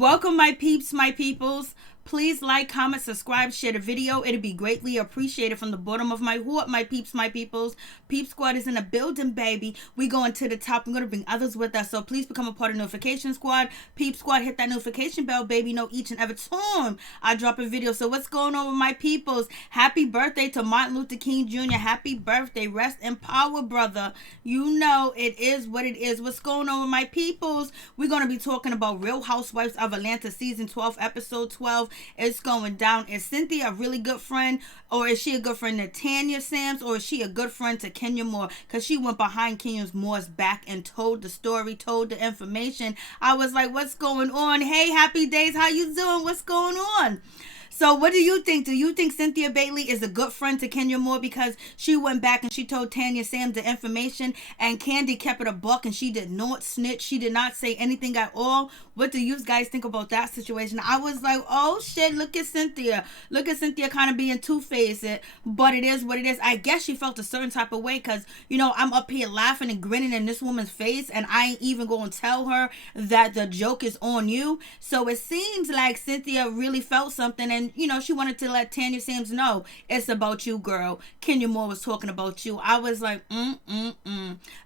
Welcome, my peeps, my peoples. Please like, comment, subscribe, share the video. It'd be greatly appreciated from the bottom of my heart, my peeps, my peoples. Peep Squad is in the building, baby. We going to the top. I'm going to bring others with us. So please become a part of Notification Squad. Peep Squad, hit that notification bell, baby. Know each and every time I drop a video. So what's going on with my peoples? Happy birthday to Martin Luther King Jr. Happy birthday. Rest in power, brother. You know it is what it is. What's going on with my peoples? We're going to be talking about Real Housewives of Atlanta season 12, episode 12. It's going down. Is Cynthia a really good friend, or is she a good friend to Tanya Sams, or is she a good friend to Kenya Moore? Because she went behind Kenya Moore's back and told the story, told the information. I was like, what's going on? Hey, happy days. How you doing? What's going on? So what do you think? Do you think Cynthia Bailey is a good friend to Kenya Moore because she went back and she told Tanya Sams the information, and Candy kept it a buck and she did not snitch? She did not say anything at all. What do you guys think about that situation? I was like, oh shit, look at Cynthia. Look at Cynthia kind of being two-faced. But it is what it is. I guess she felt a certain type of way because, you know, I'm up here laughing and grinning in this woman's face, and I ain't even going to tell her that the joke is on you. So it seems like Cynthia really felt something, and you know, she wanted to let Tanya Sams know it's about you, girl. Kenya Moore was talking about you. I was like, And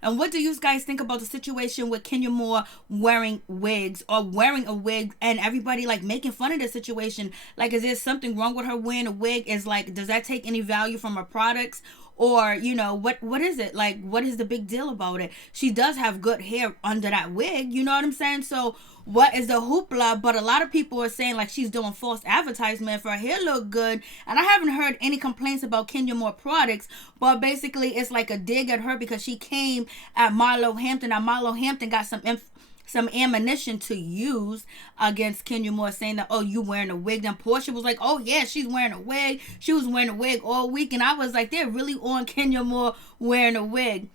what do you guys think about the situation with Kenya Moore wearing wigs, or wearing a wig, and everybody like making fun of the situation? Like, is there something wrong with her wearing a wig? Is like, does that take any value from her products? Or, you know, what is it? Like, what is the big deal about it? She does have good hair under that wig, you know what I'm saying? So what is the hoopla? But a lot of people are saying like she's doing false advertisement for her hair look good. And I haven't heard any complaints about Kenya Moore products, but basically it's like a dig at her because she came at Marlo Hampton. Now Marlo Hampton got some ammunition to use against Kenya Moore, saying that, oh, you wearing a wig. Then Portia was like, oh yeah, she's wearing a wig. She was wearing a wig all week. And I was like, they're really on Kenya Moore wearing a wig.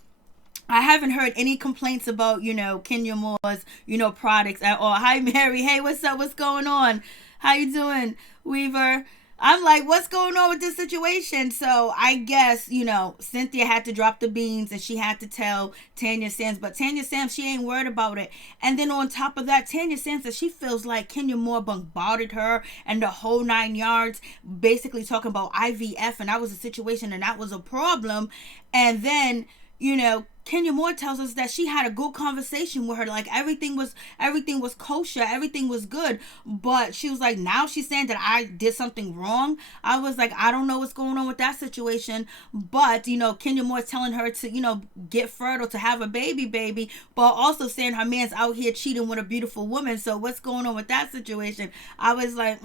I haven't heard any complaints about, you know, Kenya Moore's, you know, products at all. Hi, Mary. Hey, what's up? What's going on? How you doing, Weaver? I'm like, what's going on with this situation? So I guess, you know, Cynthia had to drop the beans and she had to tell Tanya Sams. But Tanya Sams, she ain't worried about it. And then on top of that, Tanya Sams says she feels like Kenya Moore bombarded her and the whole 9 yards, basically talking about IVF. And that was a situation and that was a problem. And then, you know, Kenya Moore tells us that she had a good conversation with her. Like everything was kosher, everything was good. But she was like, now she's saying that I did something wrong. I was like, I don't know what's going on with that situation. But, you know, Kenya Moore's telling her to, you know, get fertile, to have a baby, but also saying her man's out here cheating with a beautiful woman. So what's going on with that situation? I was like,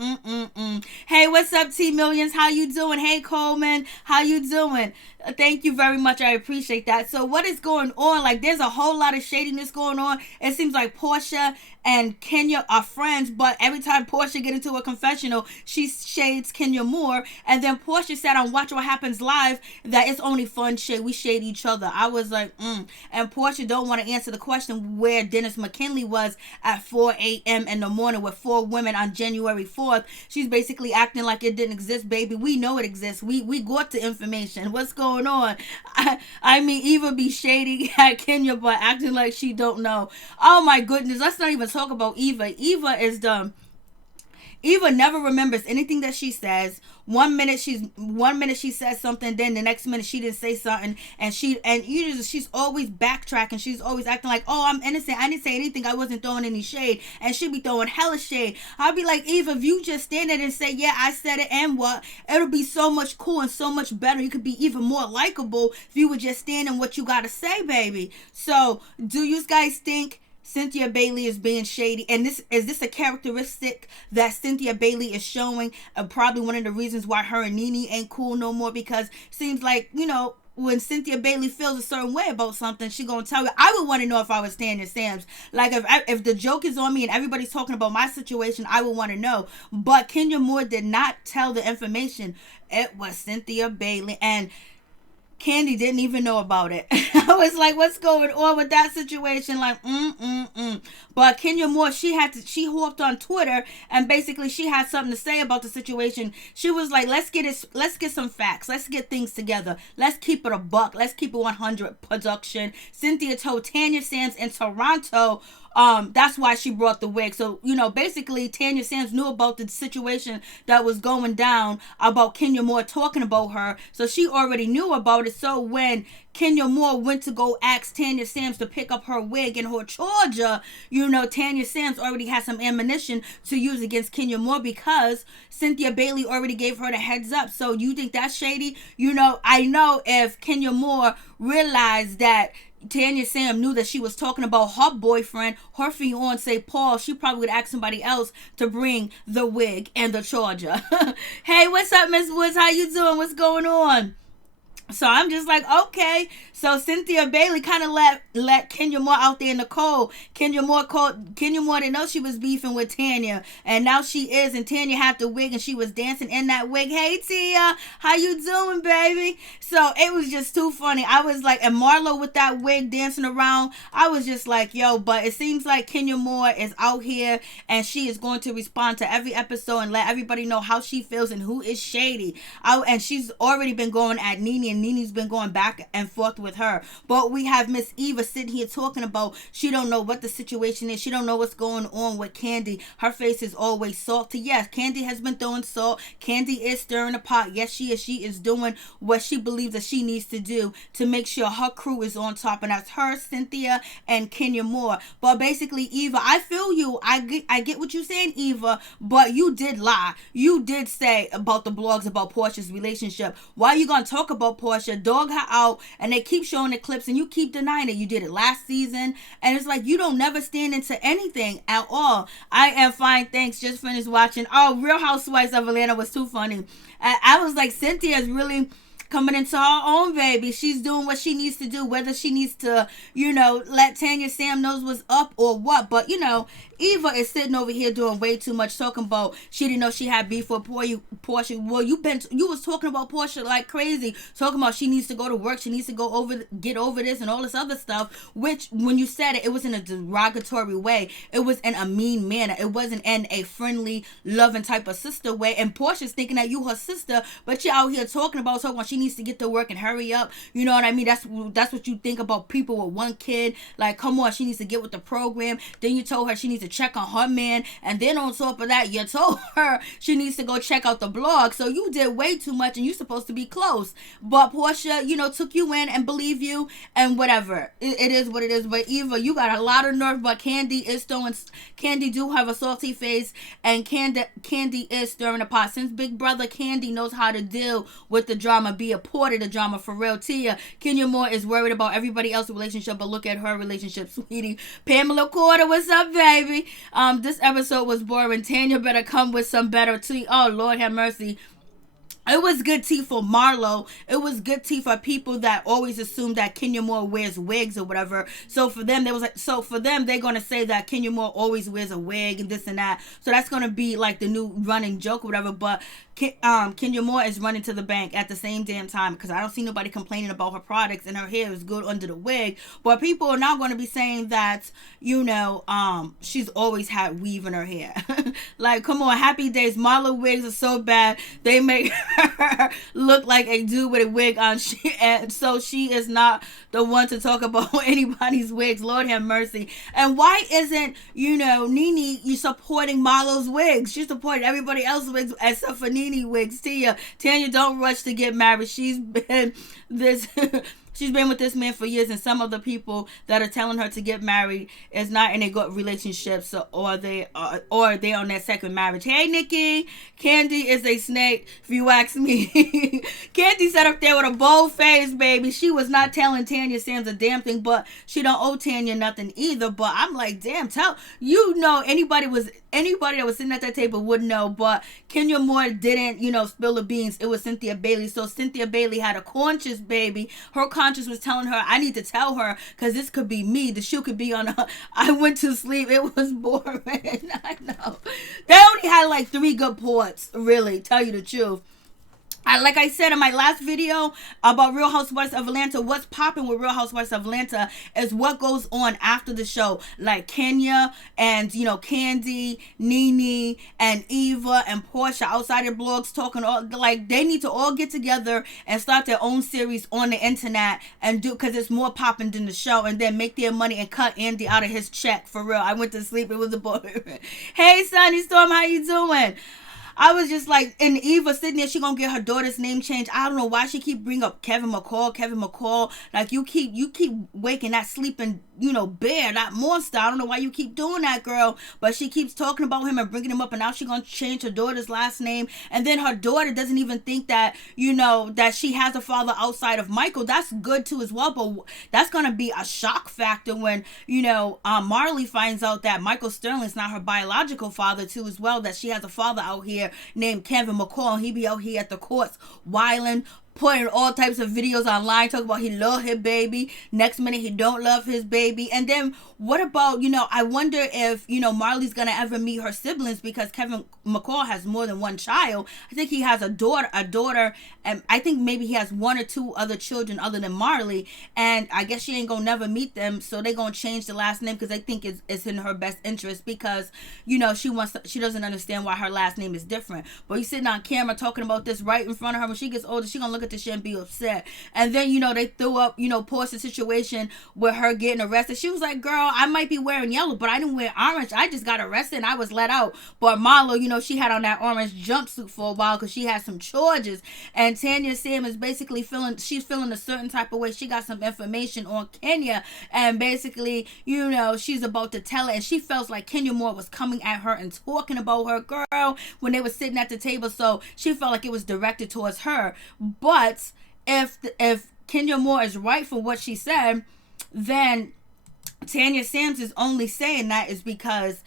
Hey, what's up, T Millions? How you doing? Hey, Coleman, how you doing? Thank you very much. I appreciate that. So what is going on? Like, there's a whole lot of shadiness going on. It seems like Portia and Kenya are friends, but every time Portia get into a confessional, she shades Kenya Moore. And then Portia said on Watch What Happens Live that it's only fun shade. We shade each other. I was like, And Portia don't want to answer the question where Dennis McKinley was at 4 a.m. in the morning with 4 women on January 4th. She's basically acting like it didn't exist, baby. We know it exists. We got the information. What's going on? I mean, Eva be shading at Kenya, but acting like she don't know. Oh my goodness. Let's not even talk about Eva. Eva never remembers anything that she says. One minute she says something, then the next minute she didn't say something, and she's always backtracking. She's always acting like, oh, I'm innocent. I didn't say anything. I wasn't throwing any shade, and she be throwing hella shade. I'll be like, Eva, if you just stand there and say, yeah, I said it, and what? It'll be so much cool and so much better. You could be even more likable if you would just stand in what you gotta say, baby. So, do you guys think Cynthia Bailey is being shady? And is this a characteristic that Cynthia Bailey is showing? Probably one of the reasons why her and Nene ain't cool no more, because it seems like, you know, when Cynthia Bailey feels a certain way about something, she gonna tell you. I would want to know if I was Tanya Sams. Like, if the joke is on me and everybody's talking about my situation, I would want to know. But Kenya Moore did not tell the information. It was Cynthia Bailey, and Candy didn't even know about it. I was like, what's going on with that situation? Like, But Kenya Moore, she hopped on Twitter and basically she had something to say about the situation. She was like, let's get some facts. Let's get things together. Let's keep it a buck. Let's keep it 100 production. Cynthia told Tanya Sams in Toronto, that's why she brought the wig. So, basically Tanya Sams knew about the situation that was going down about Kenya Moore talking about her. So she already knew about it. So when Kenya Moore went to go ask Tanya Sams to pick up her wig in her Georgia, Tanya Sams already had some ammunition to use against Kenya Moore because Cynthia Bailey already gave her the heads up. So you think that's shady? I know if Kenya Moore realized that Tanya Sam knew that she was talking about her boyfriend, her fiance Paul, she probably would ask somebody else to bring the wig and the charger. Hey, what's up, Miss Woods? How you doing? What's going on? So I'm just like, okay. So Cynthia Bailey kind of let Kenya Moore out there in the cold. Kenya Moore didn't know she was beefing with Tanya, and now she is. And Tanya had the wig, and she was dancing in that wig. Hey Tia, how you doing, baby? So it was just too funny. I was like, and Marlo with that wig dancing around. I was just like, yo. But it seems like Kenya Moore is out here, and she is going to respond to every episode and let everybody know how she feels and who is shady. And she's already been going at Nene. Nene's been going back and forth with her. But we have Miss Eva sitting here talking about she don't know what the situation is. She don't know what's going on with Candy. Her face is always salty. Yes, Candy has been throwing salt. Candy is stirring the pot. Yes, she is. She is doing what she believes that she needs to do to make sure her crew is on top. And that's her, Cynthia, and Kenya Moore. But basically, Eva, I feel you. I get what you're saying, Eva. But you did lie. You did say about the blogs about Portia's relationship. Why are you going to talk about Portia, dog her out, and they keep showing the clips and you keep denying it? You did it last season, and it's like you don't never stand into anything at all. I am fine, thanks. Just finished watching. Oh, Real Housewives of Atlanta was too funny. I was like, Cynthia is really coming into her own, baby. She's doing what she needs to do, whether she needs to, let Tanya Sam knows what's up or what. But, Eva is sitting over here doing way too much, talking about she didn't know she had beef with Portia. Well, you was talking about Portia like crazy, talking about she needs to go to work, she needs to get over this and all this other stuff, which when you said it was in a derogatory way. It was in a mean manner. It wasn't in a friendly, loving type of sister way. And Portia's thinking that you her sister, but you're out here talking about she needs to get to work and hurry up. You know what I mean? That's what you think about people with one kid. Like, come on, she needs to get with the program. Then you told her she needs to check on her man, and then on top of that, you told her she needs to go check out the blog. So you did way too much, and you're supposed to be close. But Portia, took you in and believe you, and whatever. It is what it is. But Eva, you got a lot of nerve. But Candy do have a salty face, and Candy is stirring the pot. Since Big Brother, Candy knows how to deal with the drama, be a part of the drama for real. Tia, Kenya Moore is worried about everybody else's relationship, but look at her relationship, sweetie. Pamela Corder, what's up, baby? This episode was boring. Tanya better come with some better tea. Oh, Lord have mercy. It was good tea for Marlo. It was good tea for people that always assume that Kenya Moore wears wigs or whatever. So for them, they're gonna say that Kenya Moore always wears a wig and this and that. So that's gonna be like the new running joke or whatever. But Kenya Moore is running to the bank at the same damn time, because I don't see nobody complaining about her products and her hair is good under the wig. But people are now going to be saying that she's always had weave in her hair. Like, come on, Happy Days, Marlo wigs are so bad they make her look like a dude with a wig on. And so she is not the one to talk about anybody's wigs. Lord have mercy. And why isn't Nene you supporting Marlo's wigs? She supported everybody else's wigs except for Nene wigs. Tanya, don't rush to get married. She's been She's been with this man for years, and some of the people that are telling her to get married is not in a good relationship, or they on their second marriage. Hey, Nikki, Candy is a snake, if you ask me. Candy sat up there with a bold face, baby. She was not telling Tanya Sams a damn thing, but she don't owe Tanya nothing either. But I'm like, damn, anybody that was sitting at that table would know. But Kenya Moore didn't, spill the beans. It was Cynthia Bailey. So Cynthia Bailey had a conscience, baby. Her conscience was telling her, I need to tell her, because this could be me. The shoe could be on her. I went to sleep. It was boring. I know. They only had like 3 good ports, really, tell you the truth. like I said in my last video about Real Housewives of Atlanta, what's popping with Real Housewives of Atlanta is what goes on after the show. Like Kenya and, Candy, Nene, and Eva and Portia outside their blogs talking all, like, they need to all get together and start their own series on the internet and do, because it's more popping than the show, and then make their money and cut Andy out of his check. For real. I went to sleep. It was a boy. Hey, Sunny Storm, how you doing? I was just like, and Eva sitting there, she gonna get her daughter's name changed. I don't know why she keep bringing up Kevin McCall. Like, you keep waking that sleeping, bear, that monster. I don't know why you keep doing that, girl. But she keeps talking about him and bringing him up, and now she gonna change her daughter's last name. And then her daughter doesn't even think that, that she has a father outside of Michael. That's good too as well, but that's gonna be a shock factor when, Marley finds out that Michael Sterling's not her biological father too as well, that she has a father out here named Kevin McCall, and he be out here at the courts whiling, putting all types of videos online talking about he love his baby. Next minute he don't love his baby. And then what about, I wonder if, Marley's gonna ever meet her siblings, because Kevin McCall has more than one child. I think he has a daughter, and I think maybe he has one or two other children other than Marley, and I guess she ain't gonna never meet them, so they gonna change the last name because they think it's in her best interest, because, she doesn't understand why her last name is different. But you sitting on camera talking about this right in front of her. When she gets older, she gonna look at this shit and be upset. And then, they threw up, Portia's situation with her getting arrested. She was like, girl, I might be wearing yellow, but I didn't wear orange. I just got arrested and I was let out. But Marlo, she had on that orange jumpsuit for a while because she had some charges. And Tanya Sam is basically feeling a certain type of way. She got some information on Kenya, and basically, she's about to tell it, and she felt like Kenya Moore was coming at her and talking about her, girl, when they were sitting at the table. So she felt like it was directed towards her. But if Kenya Moore is right for what she said, then Tanya Sams is only saying that is because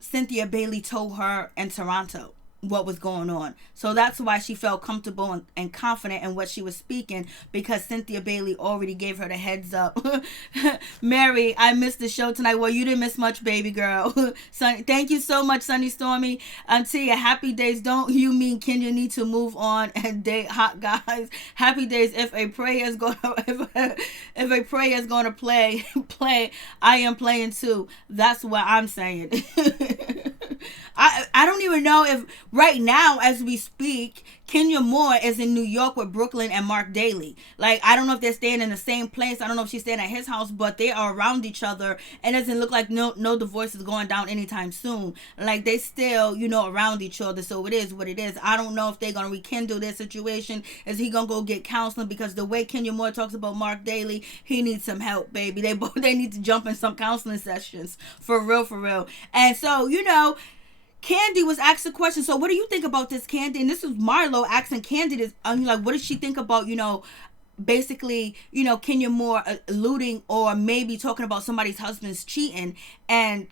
Cynthia Bailey told her in Toronto what was going on. So that's why she felt comfortable and confident in what she was speaking, because Cynthia Bailey already gave her the heads up. Mary, I missed the show tonight. Well, you didn't miss much, baby girl. Thank you so much, Sunny Stormy. Tia, happy days. Don't you mean Kenya need to move on and date hot guys? Happy days. If a prayer is going to play, I am playing too. That's what I'm saying. I don't even know if right now as we speak, Kenya Moore is in New York with Brooklyn and Mark Daly. Like, I don't know if they're staying in the same place. I don't know if she's staying at his house, but they are around each other, and it doesn't look like no divorce is going down anytime soon. Like, they still, around each other. So it is what it is. I don't know if they're gonna rekindle their situation. Is he gonna go get counseling? Because the way Kenya Moore talks about Mark Daly, he needs some help, baby. They need to jump in some counseling sessions. For real. And so, Candy was asked a question. So what do you think about this, Candy? And this is Marlo asking Candy this. Like, what does she think about, basically, Kenya Moore alluding or maybe talking about somebody's husband's cheating, and,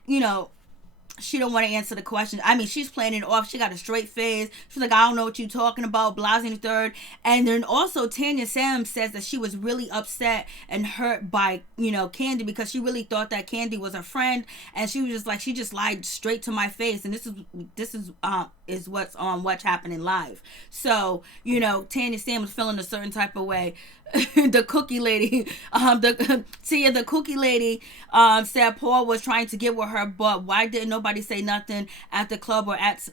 she don't want to answer the question. I mean, she's playing it off. She got a straight face. She's like, I don't know what you're talking about, Blasey the third. And then also Tanya Sam says that she was really upset and hurt by, Candy, because she really thought that Candy was her friend, and she was just like, she just lied straight to my face. And this is what's on What's Happening Live. So, Tanya Sam was feeling a certain type of way. The cookie lady, the cookie lady said Paul was trying to get with her, but why didn't nobody say nothing at the club or at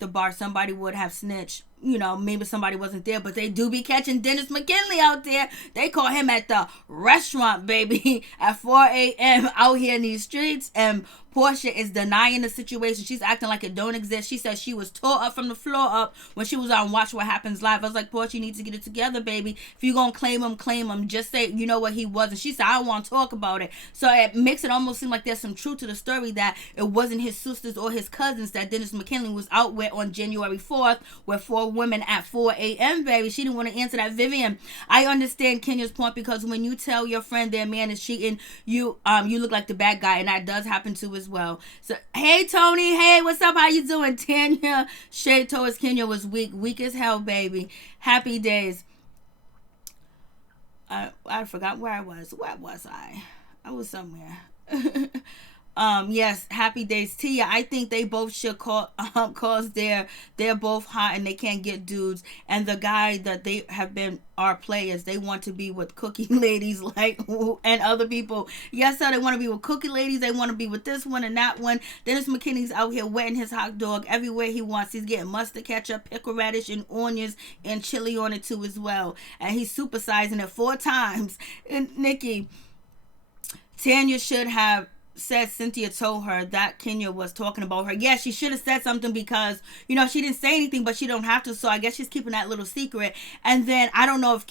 the bar? Somebody would have snitched. Maybe somebody wasn't there, but they do be catching Dennis McKinley out there. They call him at the restaurant, baby, at 4 a.m. out here in these streets. And Portia is denying the situation. She's acting like it don't exist. She says she was tore up from the floor up when she was on Watch What Happens Live. I was like, Portia, you need to get it together, baby. If you're going to claim him. Just say, you know what, he wasn't. She said, I don't want to talk about it. So it makes it almost seem like there's some truth to the story, that it wasn't his sisters or his cousins that Dennis McKinley was out with on January 4th with 4 women at 4 a.m., baby. She didn't want to answer that. Vivian, I understand Kenya's point, because when you tell your friend their man is cheating, you look like the bad guy, and that does happen too as well. So, hey, Tony. Hey, what's up? How you doing? Tanya shade towards Kenya was weak as hell, baby. Happy days. I forgot where I was. Where was I? I was somewhere. Yes, Happy Days Tia. I think they both should call cause they're both hot and they can't get dudes. And the guy that they have been are players. They want to be with cookie ladies like and other people. Yes, sir, they want to be with cookie ladies. They want to be with this one and that one. Dennis McKinney's out here wetting his hot dog everywhere he wants. He's getting mustard, ketchup, pickle radish, and onions and chili on it too as well. And he's supersizing it 4 times. And Nikki, Tanya should have said Cynthia told her that Kenya was talking about her. Yeah, she should have said something because, she didn't say anything, but she don't have to. So I guess she's keeping that little secret. And then I don't know if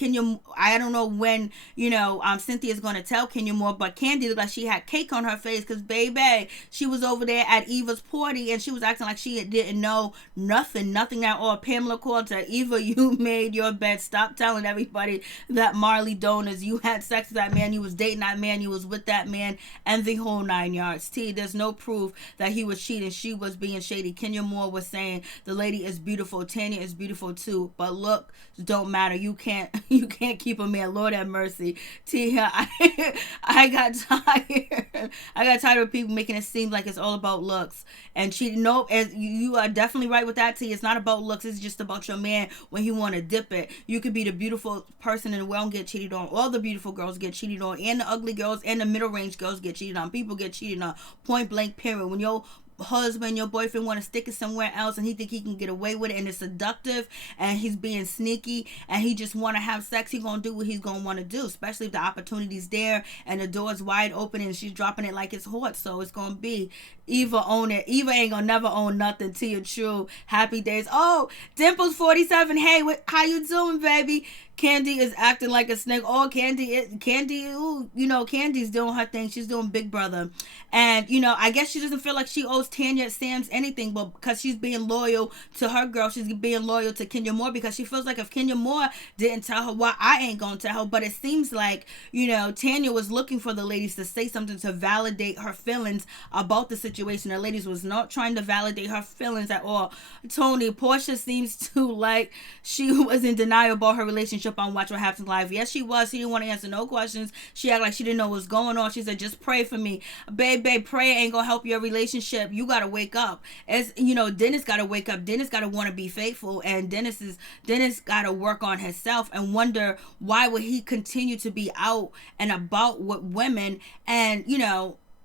I don't know when, Cynthia's going to tell Kenya more, but Candy looked like she had cake on her face because, baby, she was over there at Eva's party and she was acting like she didn't know nothing at all. Pamela called her, Eva, you made your bed. Stop telling everybody that Marley Donors, you had sex with that man, you was dating that man, you was with that man, and the whole 9 yards. T, there's no proof that he was cheating. She was being shady. Kenya Moore was saying the lady is beautiful. Tanya is beautiful too. But looks don't matter. You can't keep a man. Lord have mercy. T, I got tired. I got tired of people making it seem like it's all about looks. And cheating. Nope. As you are definitely right with that, T. It's not about looks. It's just about your man when he want to dip it. You could be the beautiful person in the world and get cheated on. All the beautiful girls get cheated on, and the ugly girls and the middle range girls get cheated on. People get cheated on. Point blank period. When your husband, your boyfriend want to stick it somewhere else and he think he can get away with it and it's seductive and he's being sneaky and he just want to have sex, he gonna do what he's gonna want to do, especially if the opportunity's there and the door's wide open and she's dropping it like it's hot. So it's gonna be Eva own it. Eva ain't gonna never own nothing. Tia True. Happy Days. Oh, Dimples 47. Hey, how you doing, baby? Candy is acting like a snake. Oh, Candy, ooh, Candy's doing her thing. She's doing Big Brother. And, I guess she doesn't feel like she owes Tanya Sam's anything, but because she's being loyal to her girl, she's being loyal to Kenya Moore because she feels like if Kenya Moore didn't tell her, well, I ain't gonna tell her. But it seems like, Tanya was looking for the ladies to say something to validate her feelings about the situation. The ladies was not trying to validate her feelings at all. Tony, Portia seems to like she was in denial about her relationship on Watch What Happens Live. Yes, she was. She didn't want to answer no questions. She acted like she didn't know what was going on. She said, just pray for me. Babe, prayer ain't gonna help your relationship. You gotta wake up. As Dennis gotta wake up. Dennis gotta want to be faithful, and Dennis gotta work on himself and wonder why would he continue to be out and about with women and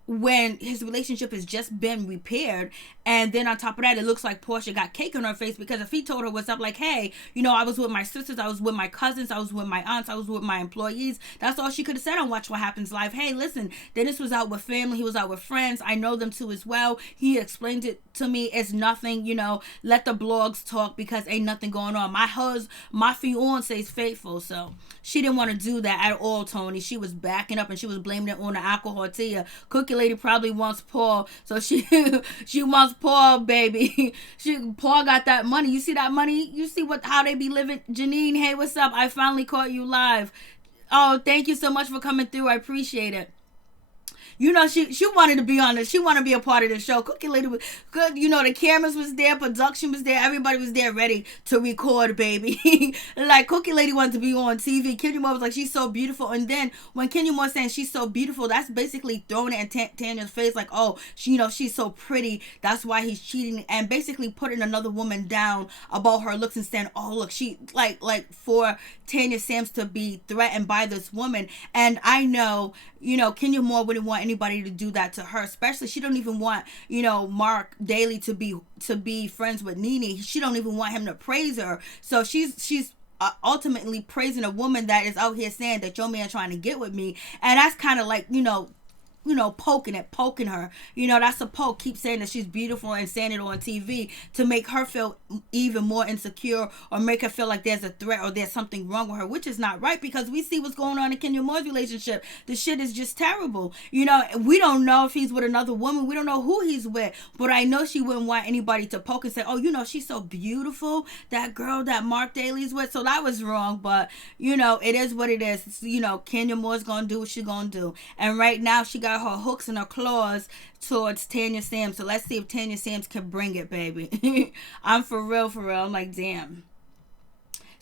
when his relationship has just been repaired. And then on top of that, it looks like Portia got cake on her face because if he told her what's up, like, hey, I was with my sisters, I was with my cousins, I was with my aunts, I was with my employees, that's all she could have said on Watch What Happens Live. Hey, listen, Dennis was out with family, he was out with friends, I know them too as well, he explained it to me, it's nothing, let the blogs talk because ain't nothing going on. My fiance is faithful. So she didn't want to do that at all, Tony. She was backing up and she was blaming it on the alcohol. Tia, Cookie Lady probably wants Paul, so she wants Paul, baby. Paul got that money. You see that money? You see how they be living? Janine, hey, what's up? I finally caught you live. Oh, thank you so much for coming through. I appreciate it. She wanted to be on this. She wanted to be a part of the show. Cookie Lady was good. The cameras was there, production was there, everybody was there ready to record, baby. Like Cookie Lady wanted to be on TV. Kenya Moore was like, she's so beautiful. And then when Kenya Moore saying she's so beautiful, that's basically throwing it in Tanya's face like, oh, she's so pretty. That's why he's cheating, and basically putting another woman down about her looks and saying, oh, look, she like for Tanya Sams to be threatened by this woman. And I know, Kenya Moore wouldn't want anybody to do that to her, especially she don't even want Mark Daly to be friends with Nene. She don't even want him to praise her. So she's ultimately praising a woman that is out here saying that your man trying to get with me, and that's kind of like poking her. That's a poke. Keep saying that she's beautiful and saying it on TV to make her feel even more insecure or make her feel like there's a threat or there's something wrong with her, which is not right because we see what's going on in Kenya Moore's relationship. The shit is just terrible. We don't know if he's with another woman. We don't know who he's with, but I know she wouldn't want anybody to poke and say, oh, she's so beautiful, that girl that Mark Daly's with. So that was wrong, but it is what it is. Kenya Moore's gonna do what she's gonna do, and right now she got her hooks and her claws towards Tanya Sams. So let's see if Tanya Sams can bring it, baby. I'm for real. I'm like, damn.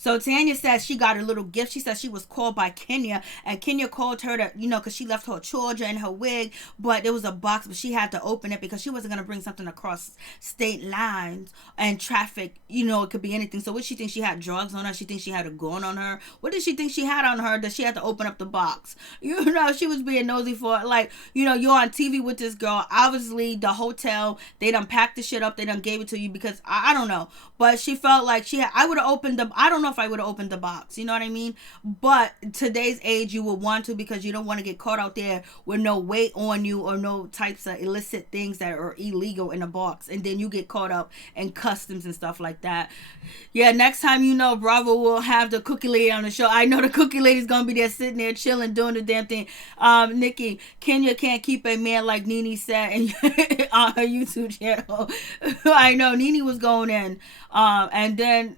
So Tanya says she got a little gift. She said she was called by Kenya, and Kenya called her to, because she left her charger and her wig, but there was a box, but she had to open it because she wasn't going to bring something across state lines and traffic. It could be anything. So what she thinks, she had drugs on her? She thinks she had a gun on her? What did she think she had on her that she had to open up the box? She was being nosy for, like, you're on TV with this girl. Obviously, the hotel, they done packed the shit up. They done gave it to you because, I don't know. But she felt like I would have opened I don't know if I would have opened the box. You know what I mean? But today's age, you would want to, because you don't want to get caught out there with no weight on you or no types of illicit things that are illegal in the box. And then you get caught up in customs and stuff like that. Yeah, next time, Bravo will have the cookie lady on the show. I know the cookie lady's going to be there sitting there chilling, doing the damn thing. Nikki, Kenya can't keep a man like Nene said on her YouTube channel. I know Nene was going in, and then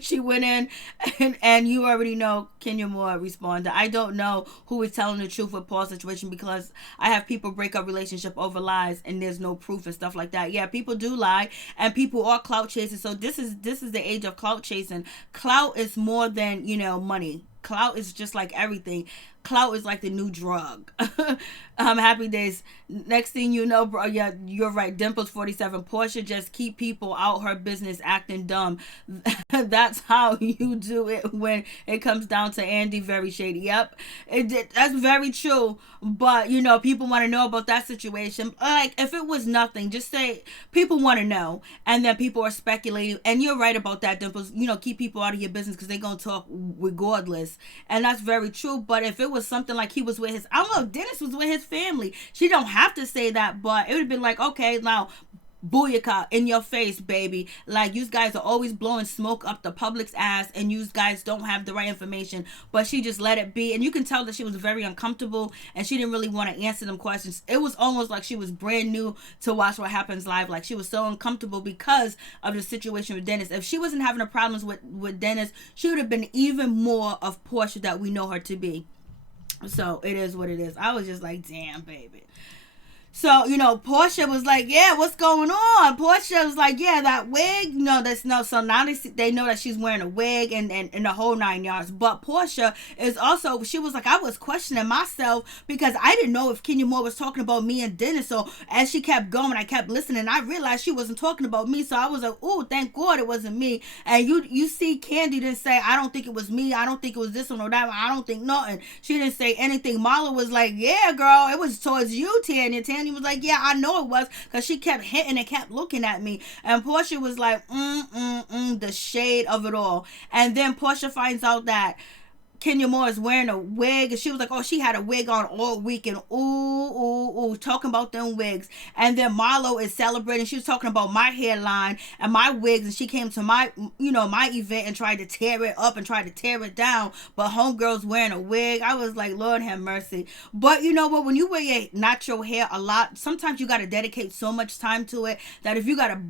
she went in, and you already know Kenya Moore responded. I don't know who is telling the truth with Paul's situation, because I have people break up relationship over lies and there's no proof and stuff like that. Yeah, people do lie, and people are clout chasing. So this is the age of clout chasing. Clout is more than money. Clout is just like everything. Clout is like the new drug. Happy days. Next thing you know, bro, yeah, you're right. Dimples 47. Portia just keep people out her business acting dumb. That's how you do it when it comes down to Andy. Very shady. Yep. That's very true. But, people want to know about that situation. Like, if it was nothing, just say people want to know. And then people are speculating. And you're right about that, Dimples. Keep people out of your business because they're going to talk regardless. And that's very true. But if it was something like he was with I don't know, Dennis was with his family. She don't have to say that, but it would have been like, okay, now, booyaka, in your face, baby. Like, you guys are always blowing smoke up the public's ass, and you guys don't have the right information. But she just let it be, and you can tell that she was very uncomfortable, and she didn't really want to answer them questions. It was almost like she was brand new to Watch What Happens Live. Like, she was so uncomfortable because of the situation with Dennis. If she wasn't having the problems with Dennis, she would have been even more of Portia that we know her to be. So it is what it is. I was just like, damn, baby. So, Portia was like, yeah, what's going on? Portia was like, yeah, that wig. So now they know that she's wearing a wig and the whole 9 yards. But Portia is also, she was like, I was questioning myself because I didn't know if Kenya Moore was talking about me and Dennis. So as she kept going, I kept listening. I realized she wasn't talking about me. So I was like, oh, thank God it wasn't me. And you see Candy didn't say, I don't think it was me. I don't think it was this one or that one. I don't think nothing. She didn't say anything. Marla was like, yeah, girl, it was towards you, Tanya. Tanya was like, yeah, I know it was, because she kept hitting and kept looking at me. And Portia was like, the shade of it all. And then Portia finds out that Kenya Moore is wearing a wig, and she was like, oh, she had a wig on all week, and ooh, talking about them wigs. And then Marlo is celebrating. She was talking about my hairline and my wigs, and she came to my event and tried to tear it up and tried to tear it down, but homegirl's wearing a wig. I was like, Lord have mercy. But you know what, when you wear your natural hair a lot, sometimes you got to dedicate so much time to it that if you got to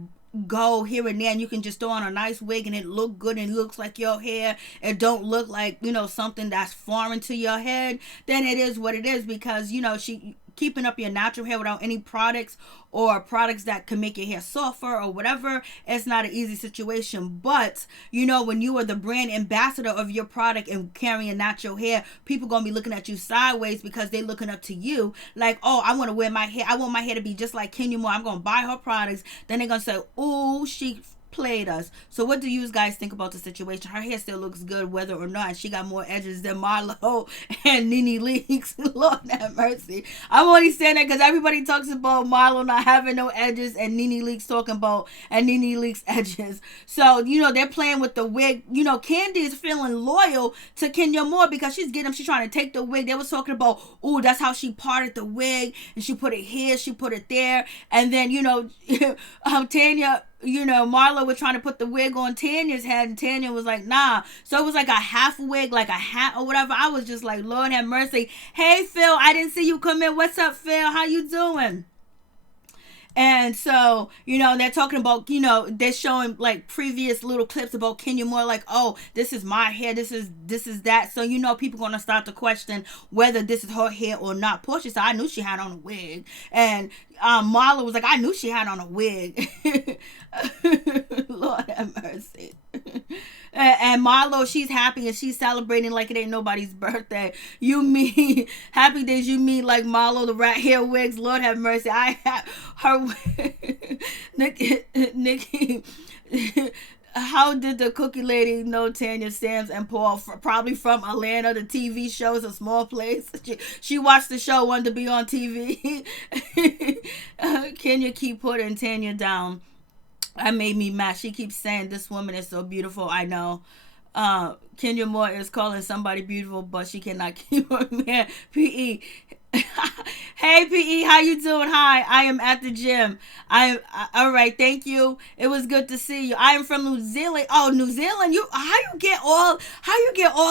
go here and there and you can just throw on a nice wig and it look good and it looks like your hair, it don't look like something that's foreign to your head, then it is what it is. Because she keeping up your natural hair without any products or products that can make your hair softer or whatever, it's not an easy situation. But when you are the brand ambassador of your product and carrying natural hair, people gonna be looking at you sideways because they looking up to you like, oh, I want to wear my hair, I want my hair to be just like Kenya Moore, I'm gonna buy her products. Then they're gonna say, oh, she played us. So what do you guys think about the situation? Her hair still looks good whether or not. She got more edges than Marlo and Nene Leakes. Lord have mercy. I'm only saying that because everybody talks about Marlo not having no edges and Nene Leakes talking about and Nene Leakes edges. So they're playing with the wig. Candy is feeling loyal to Kenya Moore because she's trying to take the wig. They was talking about, oh, that's how she parted the wig and she put it here, she put it there, and then Tanya, Marlo was trying to put the wig on Tanya's head, and Tanya was like, nah. So it was like a half wig, like a hat or whatever. I was just like, Lord have mercy. Hey, Phil, I didn't see you come in. What's up, Phil? How you doing? And so, they're talking about, they're showing like previous little clips about Kenya Moore, like, oh, this is my hair, this is that. So, people going to start to question whether this is her hair or not. Portia said, I knew she had on a wig. And Marla was like, I knew she had on a wig. Lord have mercy. And Marlo, she's happy and she's celebrating like it ain't nobody's birthday. You mean Happy Days? You mean like Marlo, the rat hair wigs? Lord have mercy. I have her. Nikki. How did the cookie lady know Tanya Sams and Paul? Probably from Atlanta. The TV show is a small place. She watched the show, wanted to be on TV. Kenya keep putting Tanya down. That made me mad. She keeps saying this woman is so beautiful. I know. Kenya Moore is calling somebody beautiful, but she cannot keep her man. PE. Hey PE, how you doing? Hi, I am at the gym. All right, thank you. It was good to see you. I am from New Zealand. Oh, New Zealand. How you get all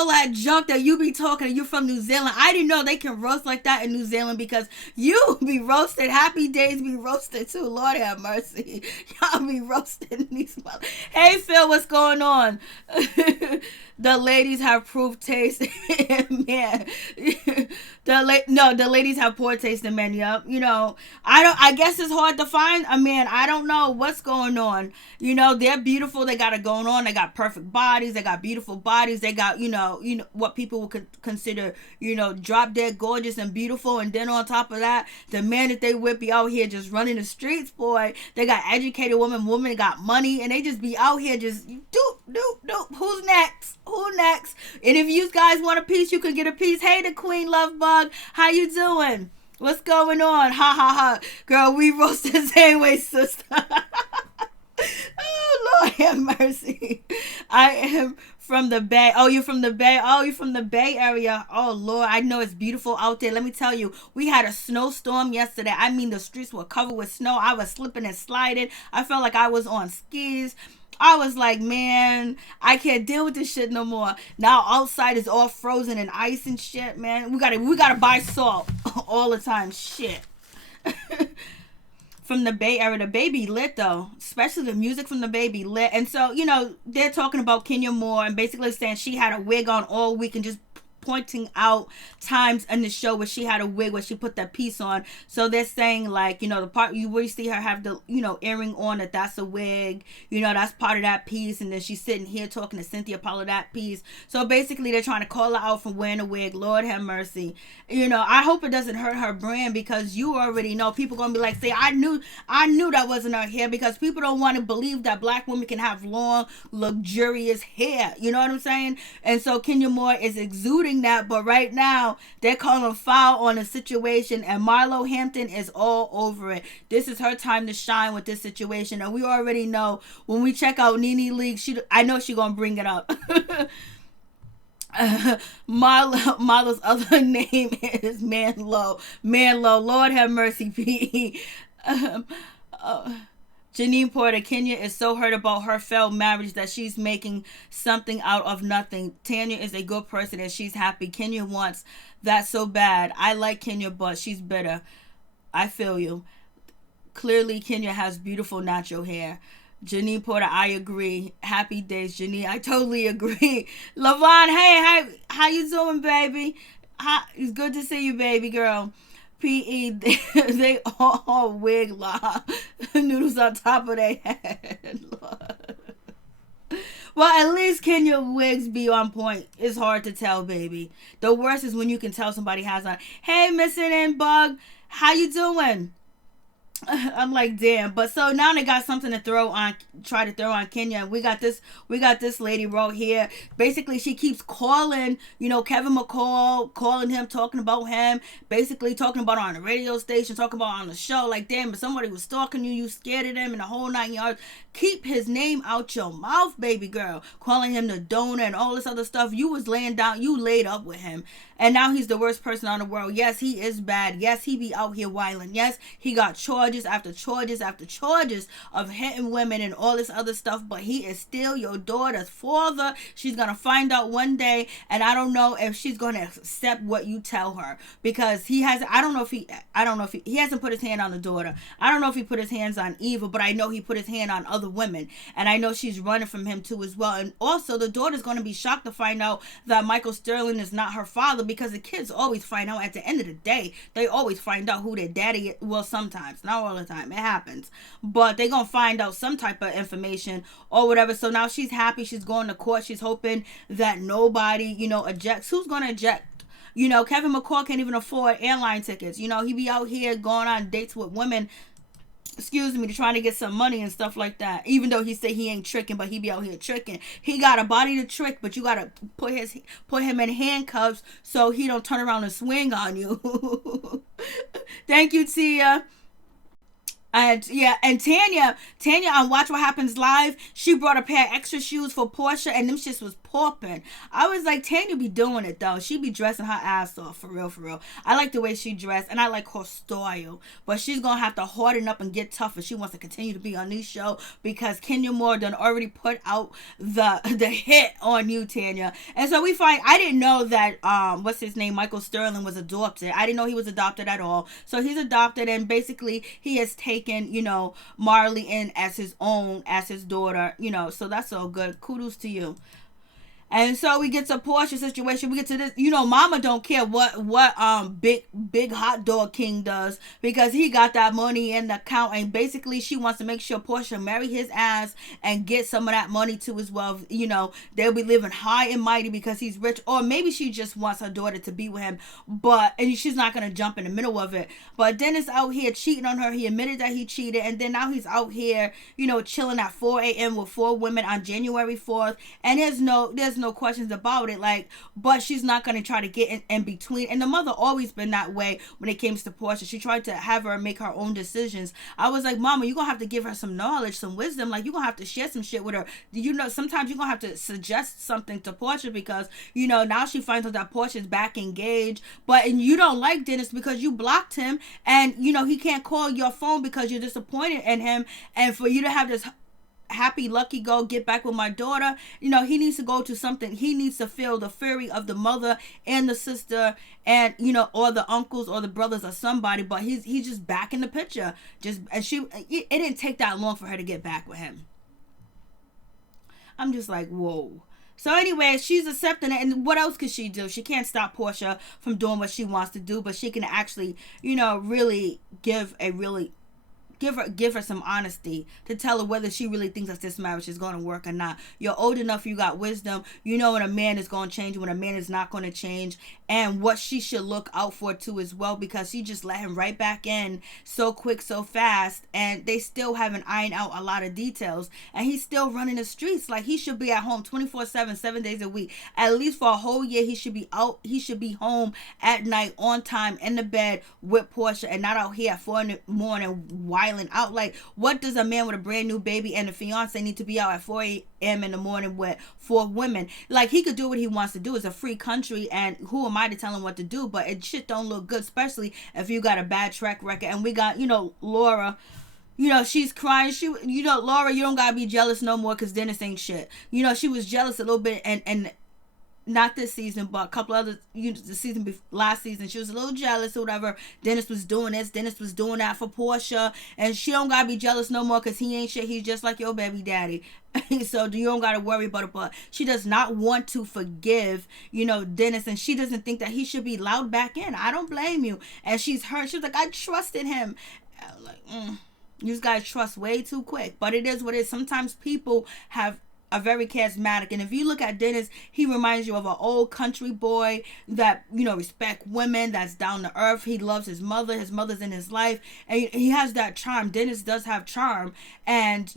that junk that you be talking? You from New Zealand? I didn't know they can roast like that in New Zealand because you be roasted. Happy Days be roasted too. Lord have mercy. Y'all be roasted these mother. Hey Phil, what's going on? The ladies have proof taste. Man. The ladies have poor taste in men. Yep. I guess it's hard to find a man. I don't know what's going on. They're beautiful. They got it going on. They got perfect bodies. They got beautiful bodies. They got, what people would consider, drop dead gorgeous and beautiful. And then on top of that, the man that they with be out here just running the streets, boy. They got educated women got money, and they just be out here just doop. Who's next? Who next? And if you guys want a piece, you can get a piece. Hey, the Queen Love Bug, how you doing? What's going on? Ha ha ha. Girl, we roast the same way, sister. Oh, Lord have mercy. I am from the Bay. Oh, you're from the Bay. Oh, you're from the Bay Area. Oh, Lord, I know it's beautiful out there. Let me tell you, we had a snowstorm yesterday. I mean, the streets were covered with snow. I was slipping and sliding. I felt like I was on skis. I was like, man, I can't deal with this shit no more. Now outside is all frozen and ice and shit, man. We gotta buy salt all the time. Shit. From the Bay Area, the baby lit though, especially the music from the baby lit. And so, they're talking about Kenya Moore and basically saying she had a wig on all week and just pointing out times in the show where she had a wig, where she put that piece on. So they're saying like, the part you really see her have the, earring on, that's a wig, that's part of that piece. And then she's sitting here talking to Cynthia, part of that piece. So basically they're trying to call her out for wearing a wig. Lord have mercy. I hope it doesn't hurt her brand, because you already know people gonna be like, say, I knew that wasn't her hair, because people don't want to believe that black women can have long, luxurious hair. You know what I'm saying? And so Kenya Moore is exuding that, but right now they're calling foul on the situation, and Marlo Hampton is all over it. This is her time to shine with this situation, and we already know when we check out Nene League, I know she's gonna bring it up. Marlo's other name is Manlow. Lord have mercy, P. Janine Porter, Kenya is so hurt about her failed marriage that she's making something out of nothing. Tanya is a good person and she's happy. Kenya wants that so bad. I like Kenya, but she's bitter. I feel you. Clearly, Kenya has beautiful natural hair. Janine Porter, I agree. Happy Days, Janine. I totally agree. Lavon, hey, how you doing, baby? It's good to see you, baby girl. PE, they all wig noodles on top of their head. Well, at least Kenya wigs be on point. It's hard to tell, baby. The worst is when you can tell somebody has on. Hey, Missing and Bug, how you doing? I'm like, damn. But so now they got something to try to throw on Kenya. We got this lady right here. Basically, she keeps calling, Kevin McCall, calling him, talking about him, basically talking about on the radio station, talking about on the show. Like, damn, if somebody was stalking you scared of them, and the whole 9 yards. Keep his name out your mouth, baby girl. Calling him the donor and all this other stuff. You was laying down, you laid up with him. And now he's the worst person on the world. Yes, he is bad. Yes, he be out here wilding. Yes, he got charges after charges after charges of hitting women and all this other stuff. But he is still your daughter's father. She's going to find out one day. And I don't know if she's going to accept what you tell her. Because he hasn't put his hand on the daughter. I don't know if he put his hands on Eva. But I know he put his hand on other women. And I know she's running from him too as well. And also the daughter's going to be shocked to find out that Michael Sterling is not her father. Because the kids always find out at the end of the day. They always find out who their daddy is. Well, sometimes. Not show all the time. It happens. But they're going to find out some type of information or whatever. So now she's happy. She's going to court. She's hoping that nobody, ejects. Who's going to eject? Kevin McCall can't even afford airline tickets. He be out here going on dates with women, to trying to get some money and stuff like that. Even though he said he ain't tricking, but he be out here tricking. He got a body to trick, but you gotta put him in handcuffs so he don't turn around and swing on you. Thank you, Tia. And Tanya on Watch What Happens Live, she brought a pair of extra shoes for Portia, and them shits was popping. I was like, Tanya be doing it though. She be dressing her ass off, for real, for real. I like the way she dressed, and I like her style. But she's gonna have to harden up and get tough if she wants to continue to be on this show, because Kenya Moore done already put out the hit on you, Tanya. And so we find, I didn't know that what's his name, Michael Sterling, was adopted. I didn't know he was adopted at all. So he's adopted, and basically he has taken Marley in as his own, as his daughter, so that's all good. Kudos to you. And so we get to Portia's situation. We get to this, Mama don't care what big hot dog king does, because he got that money in the account, and basically she wants to make sure Portia marry his ass and get some of that money too as well. They'll be living high and mighty because he's rich, or maybe she just wants her daughter to be with him, and she's not gonna jump in the middle of it. But Dennis out here cheating on her. He admitted that he cheated, and then now he's out here, chilling at 4 a.m. with 4 women on January 4th, and there's no questions about it, but she's not going to try to get in between. And the mother always been that way when it comes to Portia. She tried to have her make her own decisions. I was like, Mama, you're going to have to give her some knowledge, some wisdom. You're going to have to share some shit with her. Sometimes you're going to have to suggest something to Portia, because, now she finds out that Portia's back engaged, and you don't like Dennis because you blocked him, and, he can't call your phone because you're disappointed in him. And for you to have this happy lucky go get back with my daughter, he needs to go to something. He needs to feel the fury of the mother and the sister, and or the uncles or the brothers or somebody. But he's just back in the picture. It didn't take that long for her to get back with him. I'm just like, whoa. So anyway, she's accepting it, and what else could she do? She can't stop Portia from doing what she wants to do, but she can actually really give her some honesty to tell her whether she really thinks that this marriage is going to work or not. You're old enough, you got wisdom, when a man is going to change, when a man is not going to change, and what she should look out for too as well, because she just let him right back in so quick, so fast, and they still haven't ironed out a lot of details, and he's still running the streets. He should be at home 24/7, 7 days a week, at least for a whole year. He should be out, he should be home at night on time in the bed with Portia, and not out here at 4 in the morning whiling out. What does a man with a brand new baby and a fiance need to be out at 4 a.m. in the morning with 4 women? He could do what he wants to do. It's a free country, and who am I to tell him what to do? But it shit don't look good, especially if you got a bad track record. And we got, Laura, she's crying. Laura, you don't gotta be jealous no more, because Dennis ain't shit. She was jealous a little bit, and not this season, but a couple other, the season before, last season, she was a little jealous or whatever. Dennis was doing this, Dennis was doing that for Portia, and she don't gotta be jealous no more, because he ain't shit. He's just like your baby daddy. So you don't gotta worry about it. But she does not want to forgive, Dennis, and she doesn't think that he should be allowed back in. I don't blame you. And she's hurt. She's like, I trusted him. You guys trust way too quick. But it is what it is. Sometimes people are very charismatic, and if you look at Dennis, he reminds you of an old country boy that respect women, that's down to earth. He loves his mother's in his life, and he has that charm. Dennis does have charm, and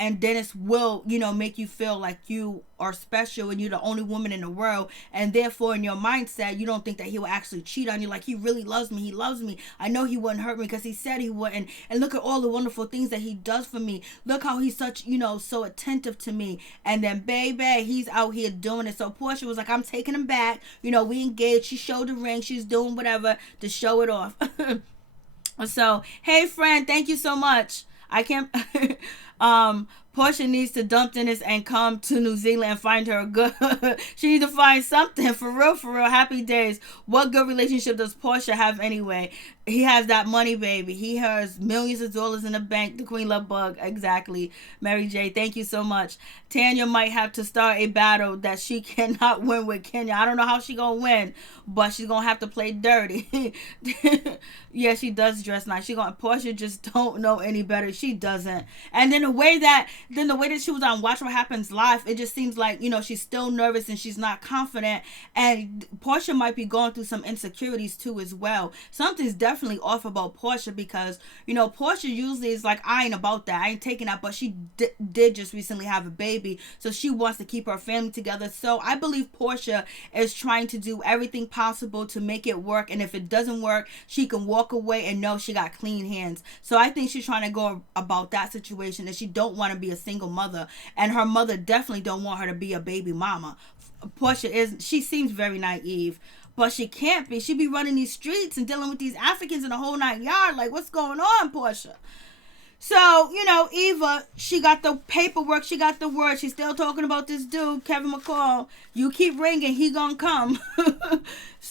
and Dennis will make you feel like you are special and you're the only woman in the world, and therefore in your mindset you don't think that he will actually cheat on you. He really loves me, he loves me, I know he wouldn't hurt me because he said he wouldn't, and look at all the wonderful things that he does for me. Look how he's such so attentive to me. And then baby, he's out here doing it. So Portia was like, I'm taking him back, we engaged. She showed the ring, she's doing whatever to show it off. So hey friend, thank you so much. I can't Portia needs to dump Dennis and come to New Zealand and find her a good. She needs to find something for real, for real. Happy days. What good relationship does Portia have anyway? He has that money, baby. He has millions of dollars in the bank. The Queen Love Bug, exactly. Mary J, thank you so much. Tanya might have to start a battle that she cannot win with Kenya. I don't know how she gonna win, but she's gonna have to play dirty. Yeah, she does dress nice. Portia just don't know any better. She doesn't. And then the way that she was on Watch What Happens Live, it just seems like, she's still nervous and she's not confident. And Portia might be going through some insecurities too as well. Something's definitely off about Portia because, Portia usually is like, I ain't about that. I ain't taking that. But she did just recently have a baby. So she wants to keep her family together. So I believe Portia is trying to do everything possible to make it work. And if it doesn't work, she can walk away and know she got clean hands. So I think she's trying to go about that situation, that she don't want to be a single mother, and her mother definitely don't want her to be a baby mama. Portia she seems very naive, but she can't be. She be running these streets and dealing with these Africans in the whole 9 yards. Like, what's going on, Portia? So, Eva, she got the paperwork, she got the word. She's still talking about this dude, Kevin McCall. You keep ringing, he gonna come.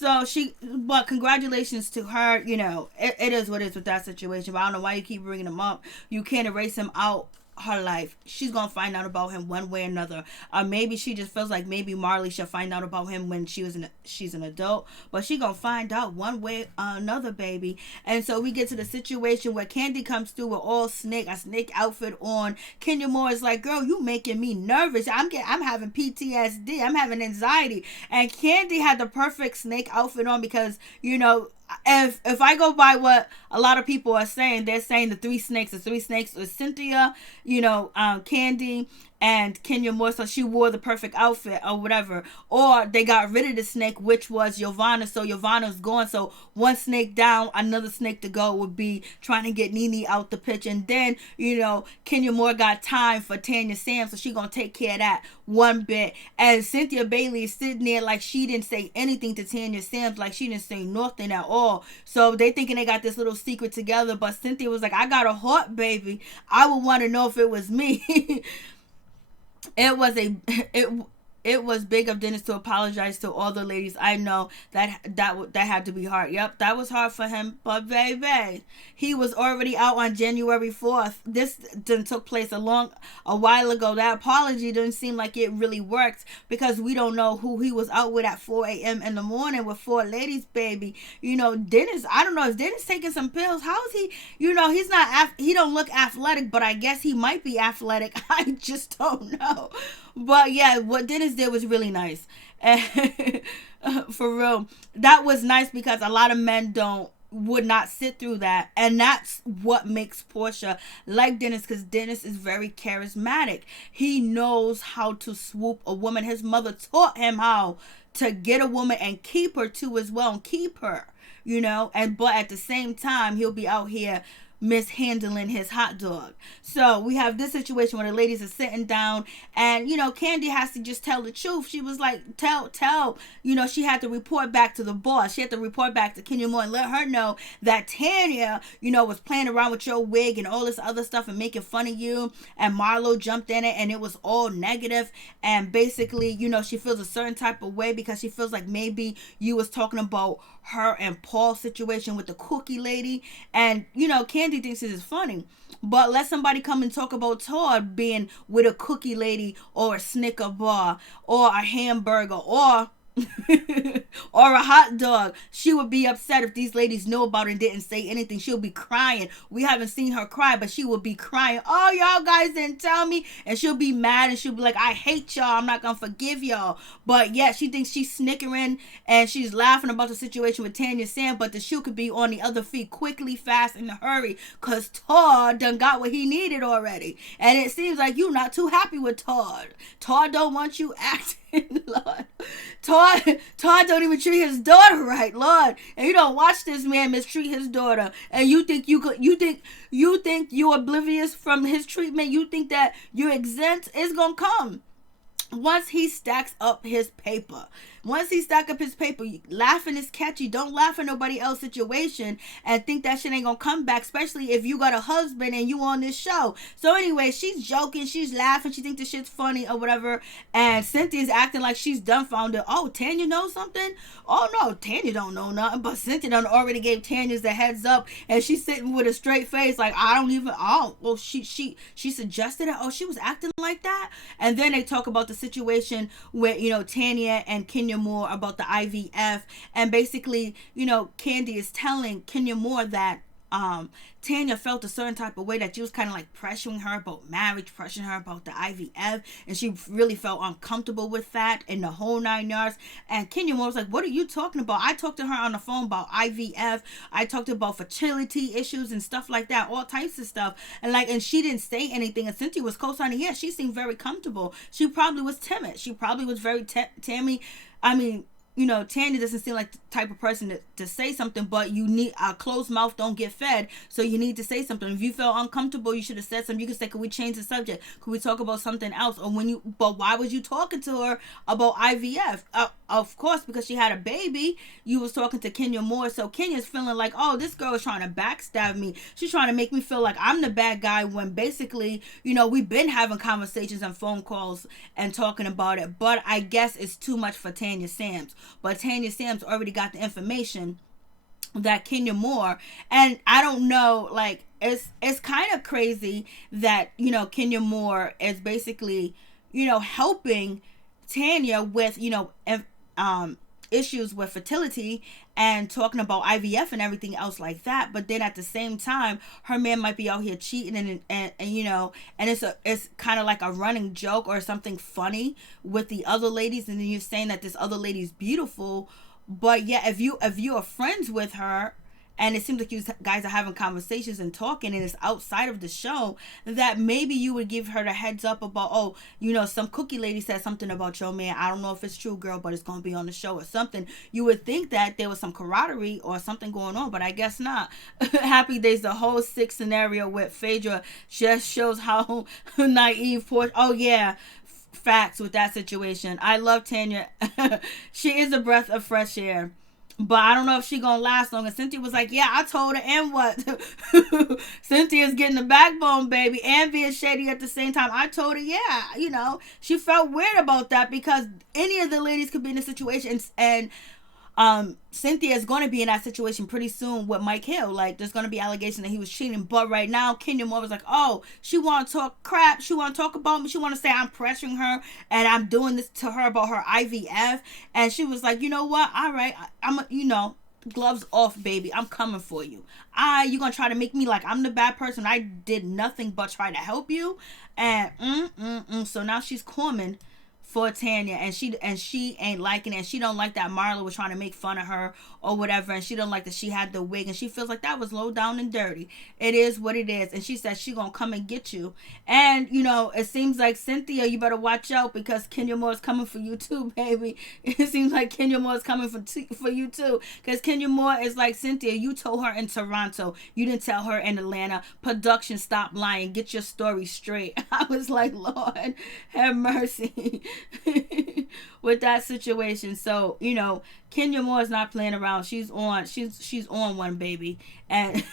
But congratulations to her. It is what it is with that situation. But I don't know why you keep bringing him up. You can't erase him out her life. She's gonna find out about him one way or another. Maybe she just feels like maybe Marley should find out about him when she's an adult, but she gonna find out one way or another, baby. And so we get to the situation where Candy comes through with a snake outfit on. Kenya Moore is like, girl, you making me nervous. I'm having PTSD. I'm having anxiety. And Candy had the perfect snake outfit on because, if I go by what a lot of people are saying, they're saying the three snakes was Cynthia, Candy, and Kenya Moore, so she wore the perfect outfit or whatever. Or they got rid of the snake, which was Giovanna, so Giovanna's gone. So one snake down, another snake to go would be trying to get Nene out the pitch. And then, Kenya Moore got time for Tanya Sam, so she gonna take care of that one bit. And Cynthia Bailey is sitting there like she didn't say anything to Tanya Sams, like she didn't say nothing at all. So they thinking they got this little secret together, but Cynthia was like, I got a heart, baby. I would want to know if it was me. It was big of Dennis to apologize to all the ladies. I know that had to be hard. Yep, that was hard for him. But baby, he was already out on January 4th. This took place a while ago. That apology didn't seem like it really worked because we don't know who he was out with at 4 a.m. in the morning with 4 ladies, baby. Dennis, I don't know, is Dennis taking some pills? How is he? He's not, he don't look athletic, but I guess he might be athletic. I just don't know. But yeah, what Dennis did was really nice. For real. That was nice because a lot of men would not sit through that. And that's what makes Portia like Dennis, because Dennis is very charismatic. He knows how to swoop a woman. His mother taught him how to get a woman and keep her too as well, and keep her, but at the same time, he'll be out here mishandling his hot dog. So we have this situation where the ladies are sitting down and Candy has to just tell the truth. She was like, tell she had to report back to the boss. She had to report back to Kenya Moore and let her know that Tanya was playing around with your wig and all this other stuff and making fun of you, and Marlo jumped in it and it was all negative. And basically she feels a certain type of way because she feels like maybe you was talking about her and Paul's situation with the cookie lady. And Candy thinks this is funny, but let somebody come and talk about Todd being with a cookie lady or a Snicker bar or a hamburger or or a hot dog. She would be upset if these ladies knew about it and didn't say anything. She'll be crying. We haven't seen her cry, but she will be crying. Oh, y'all guys didn't tell me. And she'll be mad and she'll be like, I hate y'all. I'm not gonna forgive y'all. But yeah, she thinks she's snickering and she's laughing about the situation with Tanya Sam, but the shoe could be on the other feet quickly, fast, in a hurry, because Todd done got what he needed already. And it seems like you not too happy with Todd. Todd don't want you acting. Lord, Todd don't even treat his daughter right, Lord. And you don't watch this man mistreat his daughter, and you think you're oblivious from his treatment. You think that you're exempt. It's gonna come. once he stacks up his paper. Once he stack up his paper, laughing is catchy. Don't laugh at nobody else's situation and think that shit ain't gonna come back, especially if you got a husband and you on this show. So anyway, she's joking, she's laughing, she thinks the shit's funny or whatever, and Cynthia's acting like she's dumbfounded. Oh, Tanya knows something? Oh no, Tanya don't know nothing, but Cynthia done already gave Tanya's the heads up, and she's sitting with a straight face like, I don't even, oh, well, she suggested it. Oh, she was acting like that. And then they talk about the situation with, Tanya and Kenya Moore about the IVF, and basically, Candy is telling Kenya Moore that Tanya felt a certain type of way, that she was kind of like pressuring her about marriage, pressuring her about the IVF, and she really felt uncomfortable with that in the whole 9 yards. And Kenya Moore was like, what are you talking about? I talked to her on the phone about IVF. I talked about fertility issues and stuff like that, all types of stuff. And she didn't say anything, and Cynthia was co-signing. Yeah, she seemed very comfortable. She probably was timid. She probably was very Tammy. I mean, Tanya doesn't seem like the type of person to say something, but you need a closed mouth don't get fed, so you need to say something. If you felt uncomfortable, you should have said something. You could say, could we change the subject? Could we talk about something else? But why was you talking to her about IVF? Of course, because she had a baby, you was talking to Kenya Moore, so Kenya's feeling like, oh, this girl is trying to backstab me. She's trying to make me feel like I'm the bad guy, when basically, we've been having conversations and phone calls and talking about it, but I guess it's too much for Tanya Sams. But Tanya Sams already got the information that Kenya Moore, and I don't know, like, it's kind of crazy that, Kenya Moore is basically, helping Tanya with, issues with fertility and talking about IVF and everything else like that. But then at the same time, her man might be out here cheating, and it's kind of like a running joke or something funny with the other ladies, and then you're saying that this other lady's beautiful. But yeah, if you are friends with her, and it seems like you guys are having conversations and talking, and it's outside of the show, that maybe you would give her the heads up about, oh, some cookie lady said something about your man. I don't know if it's true, girl, but it's going to be on the show or something. You would think that there was some camaraderie or something going on, but I guess not. Happy Days, the whole sick scenario with Phaedra just shows how naive oh yeah, facts with that situation. I love Tanya. She is a breath of fresh air. But I don't know if she gonna last long. And Cynthia was like, yeah, I told her, and what? Cynthia's getting the backbone, baby, and being shady at the same time. I told her, yeah, she felt weird about that, because any of the ladies could be in a situation, and Cynthia is going to be in that situation pretty soon with Mike Hill. Like, there's going to be allegations that he was cheating. But right now, Kenya Moore was like, oh, she want to talk crap. She want to talk about me. She want to say I'm pressuring her and I'm doing this to her about her IVF. And she was like, you know what? All right. I'm, gloves off, baby. I'm coming for you. You going to try to make me like I'm the bad person. I did nothing but try to help you. And, So now she's coming for Tanya, and she ain't liking it, and she don't like that Marla was trying to make fun of her or whatever, and she don't like that she had the wig, and she feels like that was low down and dirty. It is what it is, and she says she gonna come and get you. And it seems like, Cynthia, you better watch out, because Kenya Moore is coming for you too, baby. It seems like Kenya Moore is coming for you too, because Kenya Moore is like, Cynthia, you told her in Toronto, you didn't tell her in Atlanta. Production, stop lying, get your story straight. I was like, Lord have mercy. With that situation. So Kenya Moore is not playing around. She's on one, baby. And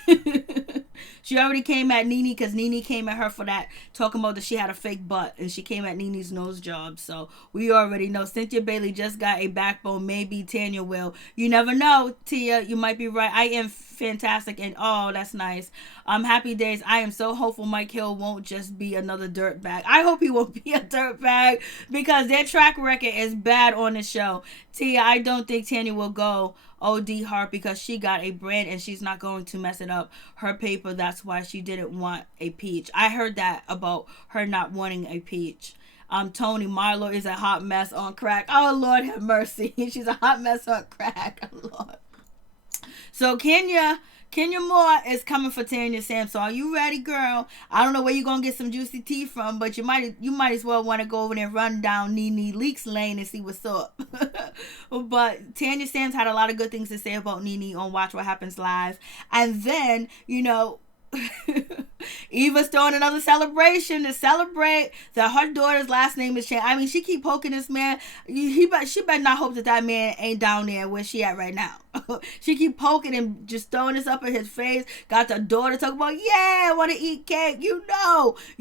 she already came at Nene, because Nene came at her for that, talking about that she had a fake butt, and she came at Nene's nose job. So we already know Cynthia Bailey just got a backbone. Maybe Tanya will. You never know, Tia. You might be right. I am fantastic, and oh, that's nice. Happy Days. I am so hopeful Mike Hill won't just be another dirt bag. I hope he won't be a dirt bag, because their track record is bad on the show. Tia, I don't think Tanya will go OD hard, because she got a brand and she's not going to mess it up. Her paper, that's why she didn't want a peach. I heard that about her not wanting a peach. Tony, Marlo is a hot mess on crack. Oh, Lord have mercy. She's a hot mess on crack. Oh, Lord. So Kenya Moore is coming for Tanya Sam. So are you ready, girl? I don't know where you're gonna get some juicy tea from, but you might as well want to go over there and run down Nene Leakes lane and see what's up. But Tanya Sam's had a lot of good things to say about Nene on Watch What Happens Live. And then, Eva's throwing another celebration to celebrate that her daughter's last name is Chan. I mean, she keep poking this man. She better not hope that that man ain't down there where she at right now. She keep poking and just throwing this up in his face. Got the daughter talking about, yeah, I want to eat cake. You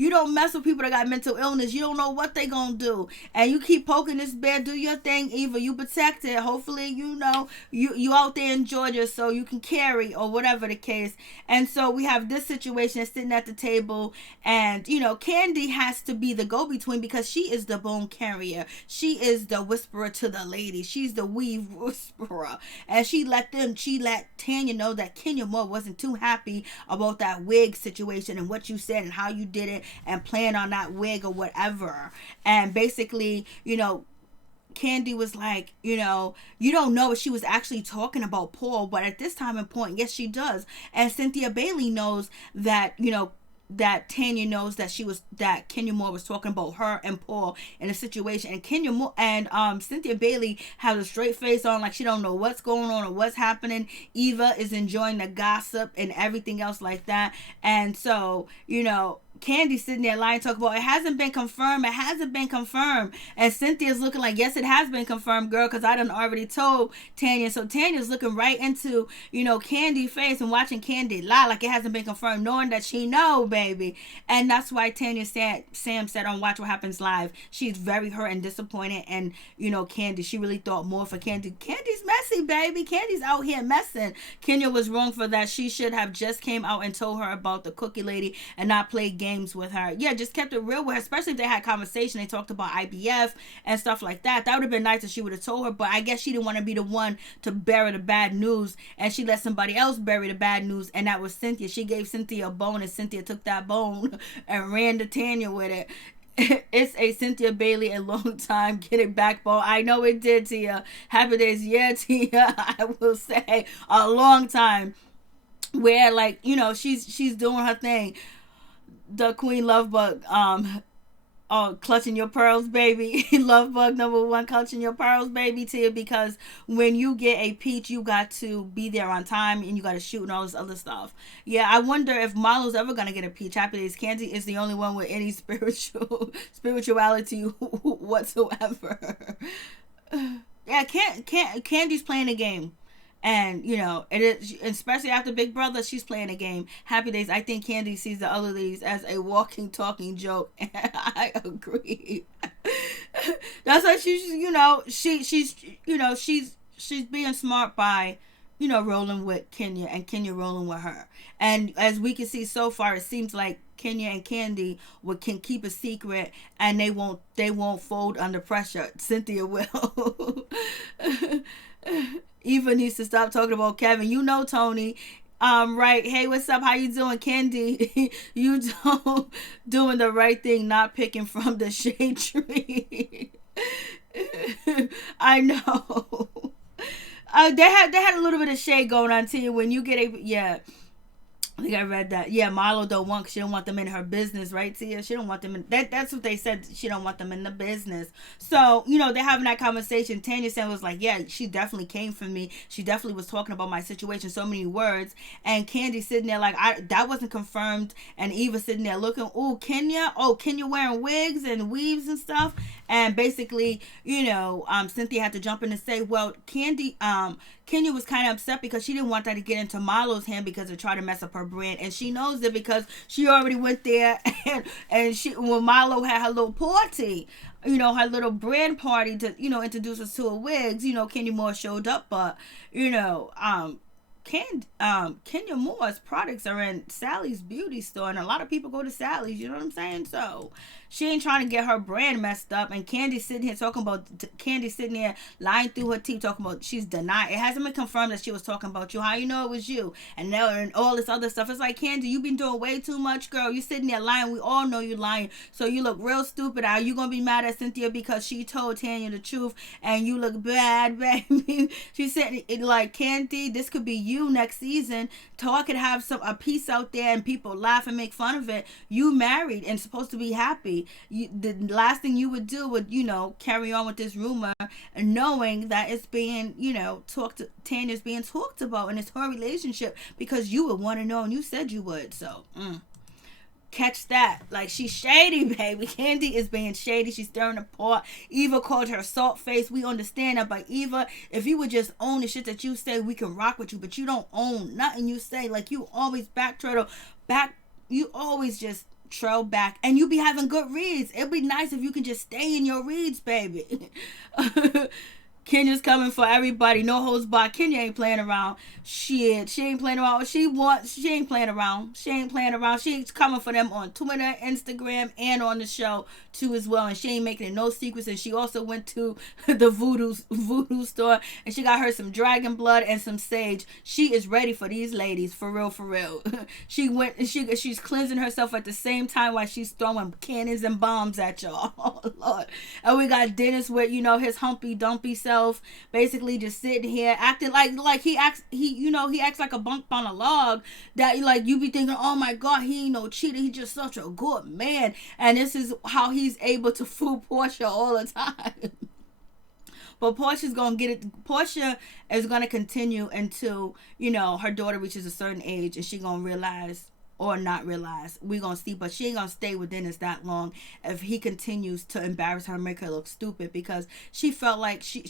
don't mess with people that got mental illness. You don't know what they gonna do. And you keep poking this bear. Do your thing, Eva. You protect it. Hopefully, you out there in Georgia so you can carry or whatever the case. And so we have this situation sitting at the table, and Candy has to be the go-between because she is the bone carrier. She is the whisperer to the lady. She's the weave whisperer, and she let Tanya know that Kenya Moore wasn't too happy about that wig situation and what you said and how you did it and playing on that wig or whatever. And basically, Candy was like, you don't know if she was actually talking about Paul, but at this time and point, yes, she does. And Cynthia Bailey knows that, that Tanya knows that Kenya Moore was talking about her and Paul in a situation, and Kenya Moore and Cynthia Bailey has a straight face on, like she don't know what's going on or what's happening. Eva is enjoying the gossip and everything else like that, and so Candy sitting there lying, talking about it hasn't been confirmed. And Cynthia's looking like, yes, it has been confirmed, girl, because I done already told Tanya. So Tanya's looking right into, Candy's face and watching Candy lie like it hasn't been confirmed, knowing that she know, baby. And that's why Sam said on Watch What Happens Live, she's very hurt and disappointed. And, Candy, she really thought more for Candy. Candy's messy, baby. Candy's out here messing. Kenya was wrong for that. She should have just came out and told her about the cookie lady and not played games with her. Yeah, just kept it real with her, especially if they had conversation. They talked about IBF and stuff like that. That would have been nice if she would have told her, but I guess she didn't want to be the one to bury the bad news, and she let somebody else bury the bad news, and that was Cynthia. She gave Cynthia a bone, and Cynthia took that bone and ran to Tanya with it. It's a Cynthia Bailey a long time getting backbone. I know it did, Tia. Happy days, yeah, Tia. I will say a long time where, like, she's doing her thing. The Queen Lovebug, clutching your pearls, baby. Lovebug #1, clutching your pearls, baby, Tia, because when you get a peach, you got to be there on time and you got to shoot and all this other stuff. Yeah, I wonder if Marlo's ever gonna get a peach. Happy Days Candy is the only one with any spirituality whatsoever. Yeah, Candy's playing a game. And, it is, especially after Big Brother, she's playing a game. Happy Days, I think Candy sees the other ladies as a walking, talking joke. And I agree. That's why she's being smart by, rolling with Kenya and Kenya rolling with her. And as we can see so far, it seems like Kenya and Candy can keep a secret and they won't fold under pressure. Cynthia will. Eva needs to stop talking about Kevin. Tony. Right. Hey, what's up? How you doing, Candy? You doing the right thing, not picking from the shade tree. I know. They had a little bit of shade going on to you when you get I think I read that. Yeah, Marlo don't want, she don't want them in her business, right, Tia? She don't want them in, that's what they said, she don't want them in the business. So, they're having that conversation. Tanya said was like, yeah, she definitely came for me. She definitely was talking about my situation, so many words. And Candy sitting there like, that wasn't confirmed. And Eva sitting there looking, Kenya wearing wigs and weaves and stuff. And basically, Cynthia had to jump in and say, well, Kenya was kind of upset because she didn't want that to get into Marlo's hand because it tried to mess up her brand. And she knows it because she already went there and when Marlo had her little party, her little brand party to, introduce us to her wigs, Kenya Moore showed up, but, Kenya Moore's products are in Sally's beauty store, and a lot of people go to Sally's, you know what I'm saying? So she ain't trying to get her brand messed up. And Candy sitting here lying through her teeth talking about she's denied. It hasn't been confirmed that she was talking about you. How you know it was you? And all this other stuff. It's like, Candy, you been doing way too much, girl. You sitting there lying. We all know you lying. So you look real stupid. Are you gonna be mad at Cynthia because she told Tanya the truth and you look bad, baby? She said, like, Candy, this could be you next season. Talk could have a piece out there and people laugh and make fun of it. You married and supposed to be happy. The last thing you would do would, carry on with this rumor and knowing that it's being, Tanya's being talked about and it's her relationship because you would want to know and you said you would. So, Catch that. Like, she's shady, baby. Candy is being shady. She's stirring the pot. Eva called her salt face. We understand that. But Eva, if you would just own the shit that you say, we can rock with you. But you don't own nothing you say. Like, you always you always just trail back. And you be having good reads. It'd be nice if you can just stay in your reads, baby. Kenya's coming for everybody. No holds barred. Kenya ain't playing around. Shit, she ain't playing around. She ain't playing around. She ain't playing around. She's coming for them on Twitter, Instagram, and on the show too as well. And she ain't making it no secrets. And she also went to the voodoo store and she got her some dragon blood and some sage. She is ready for these ladies, for real, for real. She went and she's cleansing herself at the same time while she's throwing cannons and bombs at y'all. Oh Lord. And we got Dennis with, you know, his humpy dumpy self, basically just sitting here acting like he acts like a bump on a log, that like you be thinking, oh my God, he ain't no cheater, he's just such a good man. And this is how he's able to fool Portia all the time. But Portia's gonna get it. Portia is gonna continue until, you know, her daughter reaches a certain age and she gonna realize, or not realize, we gonna see, but she ain't gonna stay with Dennis that long if he continues to embarrass her and make her look stupid, because she felt like she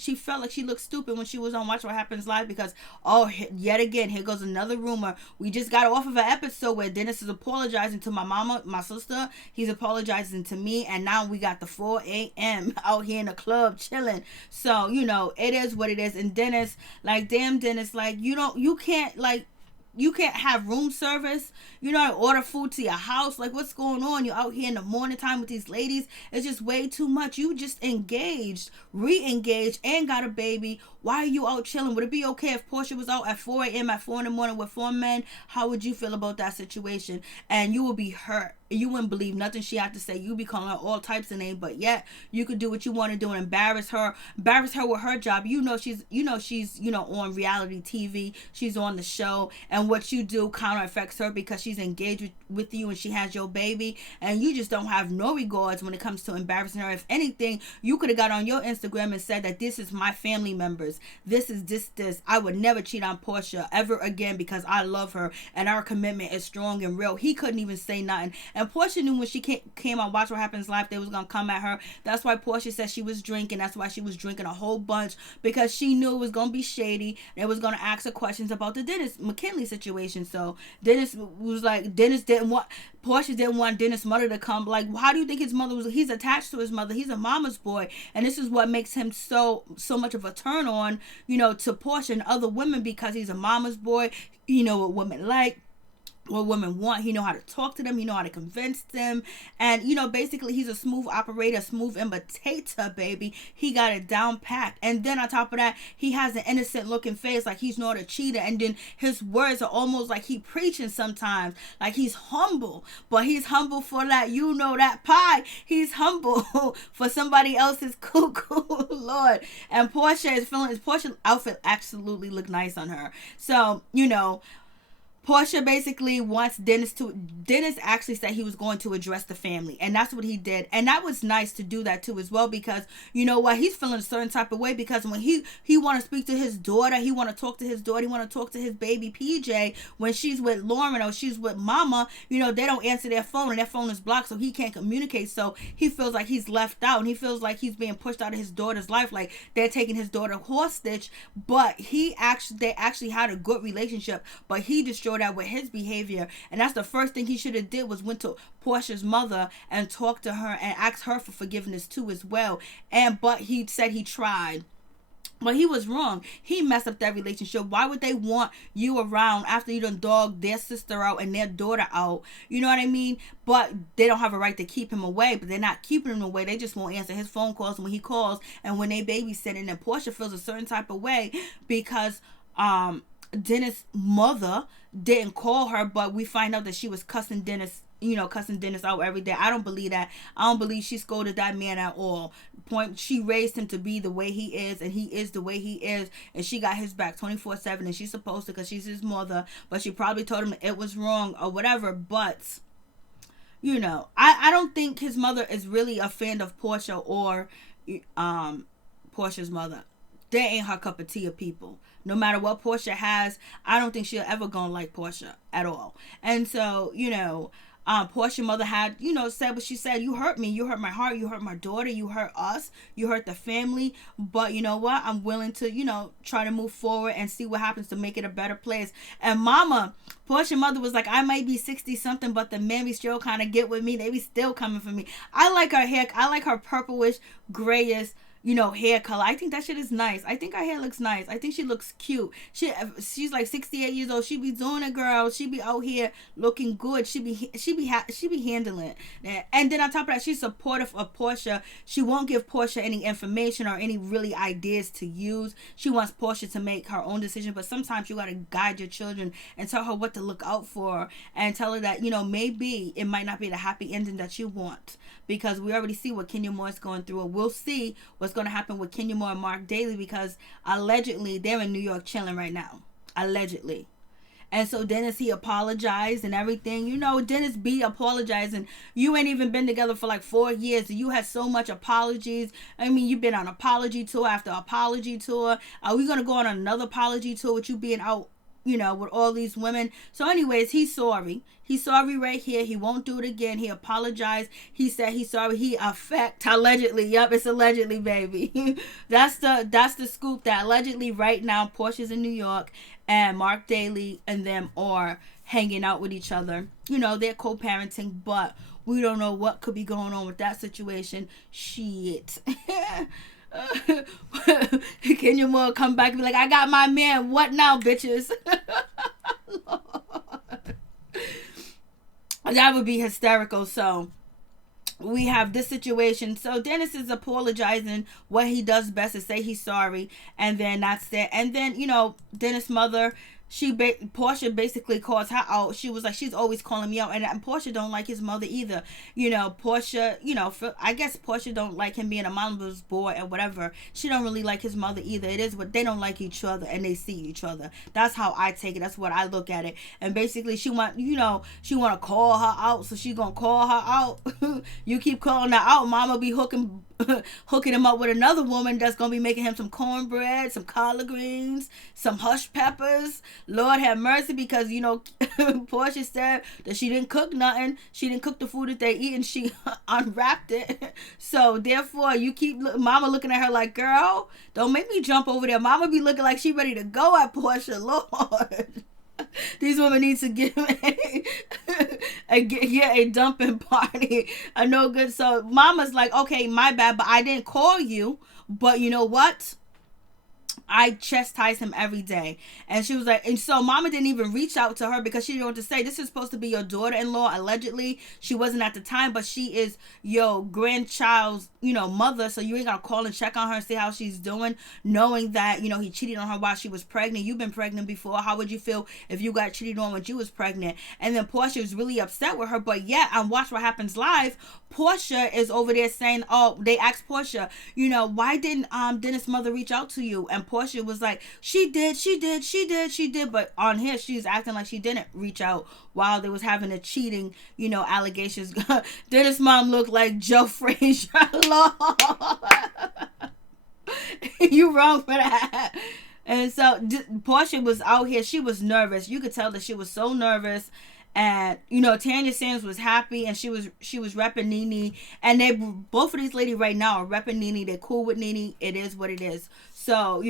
looked stupid when she was on Watch What Happens Live, because yet again, here goes another rumor. We just got off of an episode where Dennis is apologizing to my mama, my sister, he's apologizing to me, and now we got the 4 a.m. out here in the club chilling. So, you know, it is what it is. And Dennis, like, damn Dennis, like, you can't have room service. You know, order food to your house. Like, what's going on? You're out here in the morning time with these ladies. It's just way too much. You just engaged, re-engaged, and got a baby. Why are you out chilling? Would it be okay if Portia was out at 4 a.m. at 4 in the morning with 4 men? How would you feel about that situation? And you would be hurt. You wouldn't believe nothing she had to say. You'd be calling her all types of names, but yet you could do what you want to do and embarrass her with her job. She's on reality TV. She's on the show, and what you do counter affects her because she's engaged with you and she has your baby, and you just don't have no regards when it comes to embarrassing her. If anything, you could have got on your Instagram and said that this is my family members. This is this. I would never cheat on Portia ever again because I love her and our commitment is strong and real. He couldn't even say nothing. And Portia knew when she came on Watch What Happens Live, they was going to come at her. That's why Portia said she was drinking. That's why she was drinking a whole bunch, because she knew it was going to be shady. And it was going to ask her questions about the Dennis McKinley situation. So Dennis was like, Portia didn't want Dennis' mother to come. Like, how do you think his mother was? He's attached to his mother. He's a mama's boy. And this is what makes him so much of a turn on, you know, to Portia and other women, because he's a mama's boy. You know what women like, what women want. He know how to talk to them. He know how to convince them. And, you know, basically he's a smooth operator, smooth imitator, baby. He got it down packed. And then on top of that, he has an innocent looking face, like he's not a cheater. And then his words are almost like he preaching sometimes. Like, he's humble, but he's humble for that, you know, that pie. He's humble for somebody else's cuckoo. Lord. And Portia's outfit absolutely look nice on her. So, you know, Portia basically wants Dennis actually said he was going to address the family, and that's what he did. And that was nice to do that too as well, because you know what, he's feeling a certain type of way, because when he want to speak to his daughter, he want to talk to his daughter, he want to talk to his baby PJ, when she's with Lauren or she's with mama, you know, they don't answer their phone and their phone is blocked, so he can't communicate. So he feels like he's left out, and he feels like he's being pushed out of his daughter's life, like they're taking his daughter hostage. But they actually had a good relationship, but he destroyed that with his behavior. And that's the first thing he should have did, was went to Portia's mother and talked to her and asked her for forgiveness too as well. But he said he tried, but he was wrong. He messed up that relationship. Why would they want you around after you done dogged their sister out and their daughter out? You know what I mean? But they don't have a right to keep him away. But they're not keeping him away. They just won't answer his phone calls when he calls. And when they babysitting, and Portia feels a certain type of way because Dennis' mother didn't call her, but we find out that she was cussing Dennis out every day. I don't believe that. I don't believe she scolded that man at all. She raised him to be the way he is, and he is the way he is, and she got his back 24/7, and she's supposed to, because she's his mother, but she probably told him it was wrong or whatever. But you know, I don't think his mother is really a fan of Portia or Portia's mother. They ain't her cup of tea of people. No matter what Portia has, I don't think she'll ever gonna like Portia at all. And so, you know, Portia mother had, said what she said. You hurt me. You hurt my heart. You hurt my daughter. You hurt us. You hurt the family. But you know what? I'm willing to, try to move forward and see what happens to make it a better place. And Portia mother was like, I might be 60 something, but the men be still kind of get with me. They be still coming for me. I like her hair. I like her purplish, grayish, hair color. I think that shit is nice. I think her hair looks nice. I think she looks cute. She's like 68 years old. She be doing it, girl. She be out here looking good. She be handling it. And then on top of that, she's supportive of Portia. She won't give Portia any information or any really ideas to use. She wants Portia to make her own decision, but sometimes you gotta guide your children and tell her what to look out for, and tell her that, maybe it might not be the happy ending that you want, because we already see what Kenya Moore is going through, and we'll see what's going to happen with Kenya Moore and Mark Daly, because allegedly they're in New York chilling right now. Allegedly. And so Dennis, he apologized and everything. Dennis B apologizing. You ain't even been together for like 4 years. You had so much apologies. I mean, you've been on apology tour after apology tour. Are we going to go on another apology tour with you being out, with all these women? So anyways, he's sorry. He's sorry right here. He won't do it again. He apologized. He said he's sorry. He allegedly. Yep, it's allegedly, baby. That's the scoop, that allegedly right now Portia's in New York and Mark Daly and them are hanging out with each other. They're co-parenting, but we don't know what could be going on with that situation. Shit. Kenya Moore come back and be like, I got my man. What now, bitches? That would be hysterical. So we have this situation. So Dennis is apologizing. What he does best is say he's sorry, and then that's it. And then Dennis' mother, Portia basically calls her out. She was like, she's always calling me out, and Portia don't like his mother either. Portia, I guess Portia don't like him being a mama's boy or whatever. She don't really like his mother either. It is what they don't like each other, and they see each other. That's how I take it. That's what I look at it. And basically, she want to call her out, so she gonna call her out. You keep calling her out, mama be hooking him up with another woman that's gonna be making him some cornbread, some collard greens, some hush peppers. Lord have mercy, because Portia said that she didn't cook nothing. She didn't cook the food that they eat, and she unwrapped it. So therefore, you keep mama looking at her like, girl, don't make me jump over there. Mama be looking like she ready to go at Portia. Lord. These women need to give a dumping party. I know good. So mama's like, okay, my bad, but I didn't call you. But you know what? I chastise him every day. And she was like, and so mama didn't even reach out to her because she didn't know what to say. This is supposed to be your daughter-in-law, allegedly. She wasn't at the time, but she is your grandchild's, mother. So you ain't gonna call and check on her and see how she's doing, knowing that, he cheated on her while she was pregnant. You've been pregnant before. How would you feel if you got cheated on when you was pregnant? And then Portia was really upset with her. But yet, on Watch What Happens Live, Portia is over there saying, oh, they asked Portia, why didn't Dennis' mother reach out to you? And Portia was like, she did. But on here, she's acting like she didn't reach out while they was having the cheating, allegations. Dennis' mom looked like Joe Frazier. Lord. You wrong for that. And so Portia was out here. She was nervous. You could tell that she was so nervous. And Tanya Sanders was happy, and she was repping Nene, and they both of these ladies right now are repping Nene. They're cool with Nene. It is what it is. So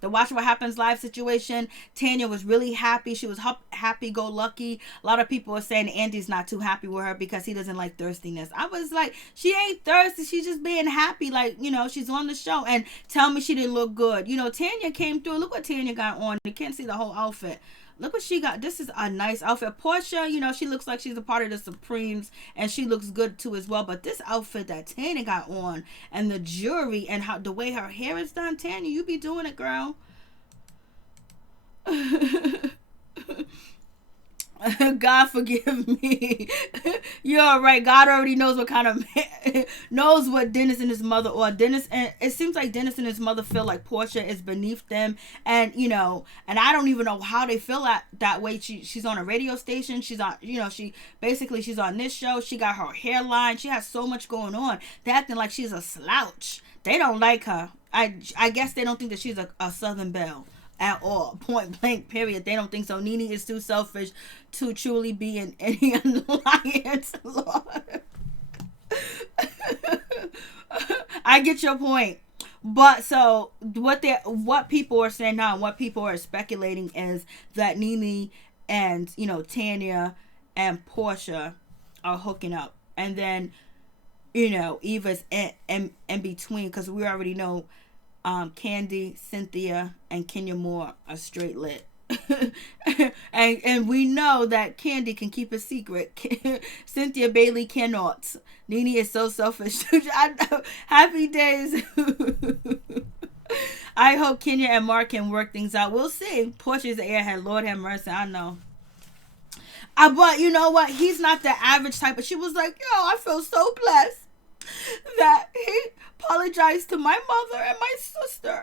the Watch What Happens Live situation, Tanya was really happy. She was happy go lucky. A lot of people are saying Andy's not too happy with her because he doesn't like thirstiness. I was like, she ain't thirsty. She's just being happy. Like she's on the show, and tell me she didn't look good. Tanya came through. Look what Tanya got on. You can't see the whole outfit. Look what she got. This is a nice outfit. Portia, she looks like she's a part of the Supremes, and she looks good too as well. But this outfit that Tanya got on, and the jewelry, and the way her hair is done, Tanya, you be doing it, girl. God forgive me. You're right. God already knows what kind of man, knows what Dennis and his mother, or Dennis, and it seems like Dennis and his mother feel like Portia is beneath them, and and I don't even know how they feel that way. She's on a radio station. She's on, she's on this show. She got her hairline. She has so much going on. They're acting like she's a slouch. They don't like her. I guess they don't think that she's a Southern belle. at all. Point blank, period. They don't think so. Nene is too selfish to truly be in any alliance. Lord. I get your point. But so what people are saying now, what people are speculating is that Nene and Tanya and Portia are hooking up, and then Eva's in between, because we already know Candy, Cynthia, and Kenya Moore are straight lit. and we know that Candy can keep a secret. Cynthia Bailey cannot. Nene is so selfish. Happy days. I hope Kenya and Mark can work things out. We'll see. Portia's the airhead. Lord have mercy. I know. But you know what? He's not the average type. But she was like, yo, I feel so blessed that he apologized to my mother and my sister.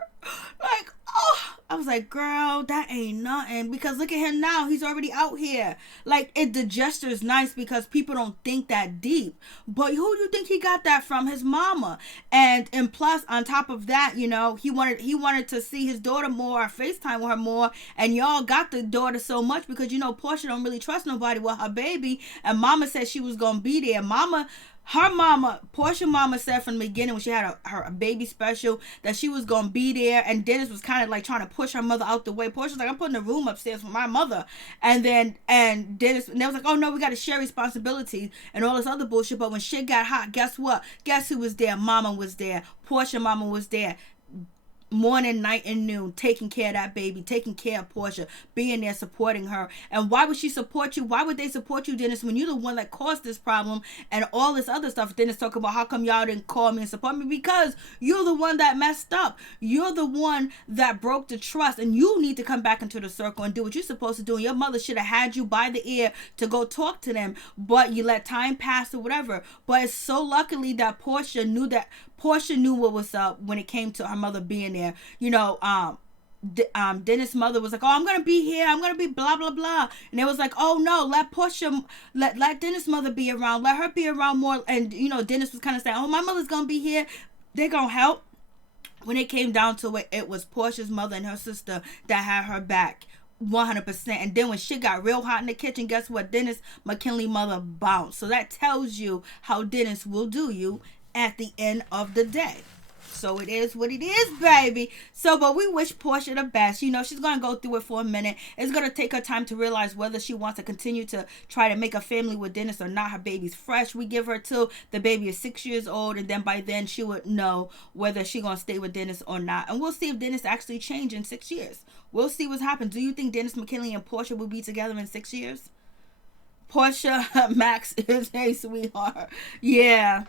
Like, oh, I was like, girl, that ain't nothing. Because look at him now. He's already out here. Like, the gesture is nice because people don't think that deep. But who do you think he got that from? His mama. And plus, on top of that, he wanted to see his daughter more, or FaceTime with her more. And y'all got the daughter so much because, Portia don't really trust nobody with her baby. And mama said she was going to be there. Portia mama said from the beginning when she had her baby special that she was going to be there, and Dennis was kind of like trying to push her mother out the way. Portia's like, I'm putting a room upstairs for my mother. And Dennis, and they was like, oh no, we got to share responsibilities and all this other bullshit. But when shit got hot, guess what? Guess who was there? Mama was there. Portia mama was there. Morning, night, and noon, taking care of that baby, taking care of Portia, being there, supporting her. And why would she support you? Why would they support you, Dennis, when you're the one that caused this problem and all this other stuff? Dennis talk about how come y'all didn't call me and support me? Because you're the one that messed up. You're the one that broke the trust, and you need to come back into the circle and do what you're supposed to do. And your mother should have had you by the ear to go talk to them, but you let time pass or whatever. But it's so luckily that Portia knew what was up when it came to her mother being there. Dennis' mother was like, oh, I'm going to be here. I'm going to be blah, blah, blah. And it was like, oh, no, let Portia, let Dennis' mother be around. Let her be around more. And, Dennis was kind of saying, oh, my mother's going to be here. They're going to help. When it came down to it, it was Portia's mother and her sister that had her back. 100%. And then when shit got real hot in the kitchen, guess what? Dennis McKinley mother bounced. So that tells you how Dennis will do you at the end of the day. So it is what it is, baby. But we wish Portia the best. She's going to go through it for a minute. It's going to take her time to realize whether she wants to continue to try to make a family with Dennis or not. Her baby's fresh. We give her till the baby is 6 years old. And then by then she would know whether she's going to stay with Dennis or not. And we'll see if Dennis actually changed in 6 years. We'll see what happens. Do you think Dennis McKinley and Portia will be together in 6 years? Portia, Max is a sweetheart. Yeah.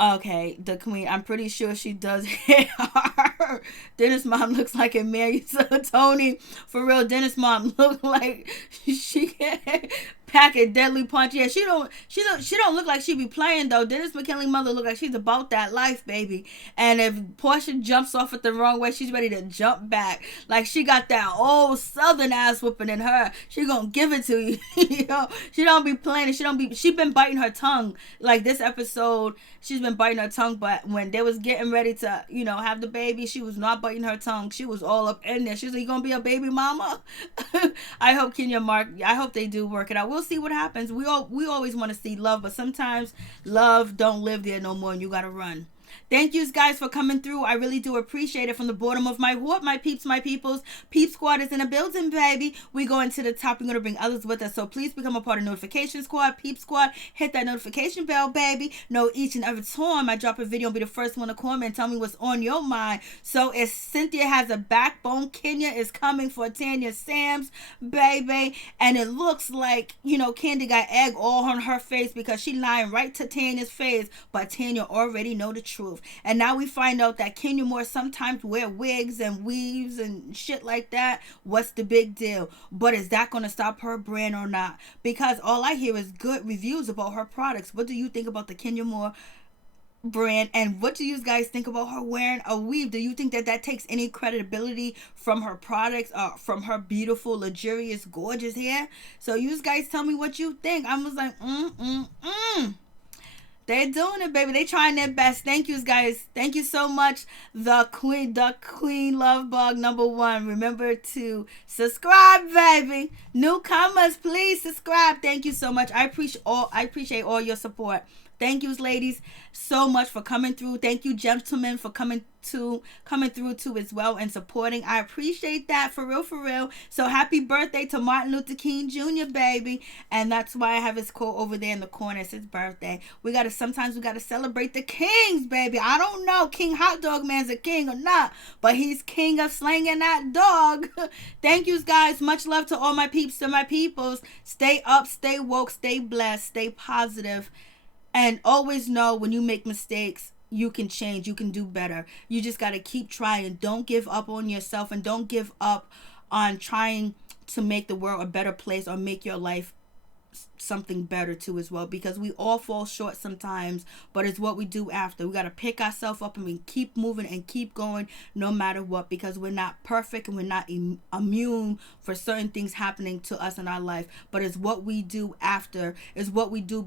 Okay, the queen. I'm pretty sure she does hit her. Dennis' mom looks like a Mary Tony. For real, Dennis' mom look like she can pack a deadly punch. Yeah, she don't look like she be playing though. Dennis McKinley mother look like she's about that life, baby. And if Portia jumps off it the wrong way, she's ready to jump back. Like she got that old southern ass whooping in her. She gonna give it to you. She don't be playing. She been biting her tongue. Like this episode, she's been biting her tongue. But when they was getting ready to, have the baby, she was not biting her tongue. She was all up in there. She's like, you gonna be a baby mama? I hope Kenya Mark. I hope they do work it out. We'll see what happens. We always want to see love, but sometimes love don't live there no more, and you gotta run. Thank you guys for coming through. I really do appreciate it from the bottom of my heart, my peeps, my peoples. Peep Squad is in the building, baby. We going to the top. We're going to bring others with us. So please become a part of Notification Squad. Peep Squad, hit that notification bell, baby. Know each and every time I drop a video, be the first one to comment and tell me what's on your mind. So if Cynthia has a backbone, Kenya is coming for Tanya Sams, baby. And it looks like, Candy got egg all on her face because she lying right to Tanya's face. But Tanya already know the truth. And now we find out that Kenya Moore sometimes wear wigs and weaves and shit like that. What's the big deal? But is that going to stop her brand or not? Because all I hear is good reviews about her products. What do you think about the Kenya Moore brand? And what do you guys think about her wearing a weave? Do you think that takes any credibility from her products, from her beautiful, luxurious, gorgeous hair? So you guys tell me what you think. I was like, They're doing it, baby. They trying their best. Thank you, guys. Thank you so much. The Queen Love Bug #1. Remember to subscribe, baby. Newcomers, please subscribe. Thank you so much. I appreciate all your support. Thank you, ladies, so much for coming through. Thank you, gentlemen, for coming through too as well and supporting. I appreciate that, for real, for real. So happy birthday to Martin Luther King Jr., baby. And that's why I have his quote over there in the corner. It's his birthday. Sometimes we gotta celebrate the kings, baby. I don't know King Hot Dog Man's a king or not, but he's king of slanging that dog. Thank you, guys. Much love to all my peeps, to my peoples. Stay up, stay woke, stay blessed, stay positive. And always know, when you make mistakes, you can change, you can do better. You just got to keep trying. Don't give up on yourself, and don't give up on trying to make the world a better place or make your life something better too as well, because we all fall short sometimes, but it's what we do after. We got to pick ourselves up and we keep moving and keep going no matter what, because we're not perfect and we're not immune for certain things happening to us in our life, but it's what we do after, is what we do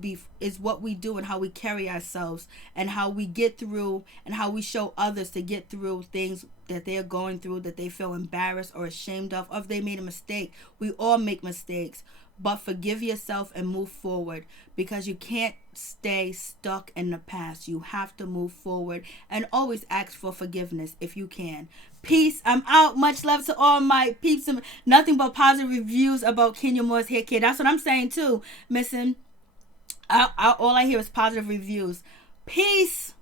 and how we carry ourselves and how we get through and how we show others to get through things that they're going through, that they feel embarrassed or ashamed of, or if they made a mistake. We all make mistakes, but forgive yourself and move forward, because you can't stay stuck in the past. You have to move forward and always ask for forgiveness if you can. Peace. I'm out. Much love to all my peeps. Nothing but positive reviews about Kenya Moore's hair care. That's what I'm saying too. Missing. All I hear is positive reviews. Peace.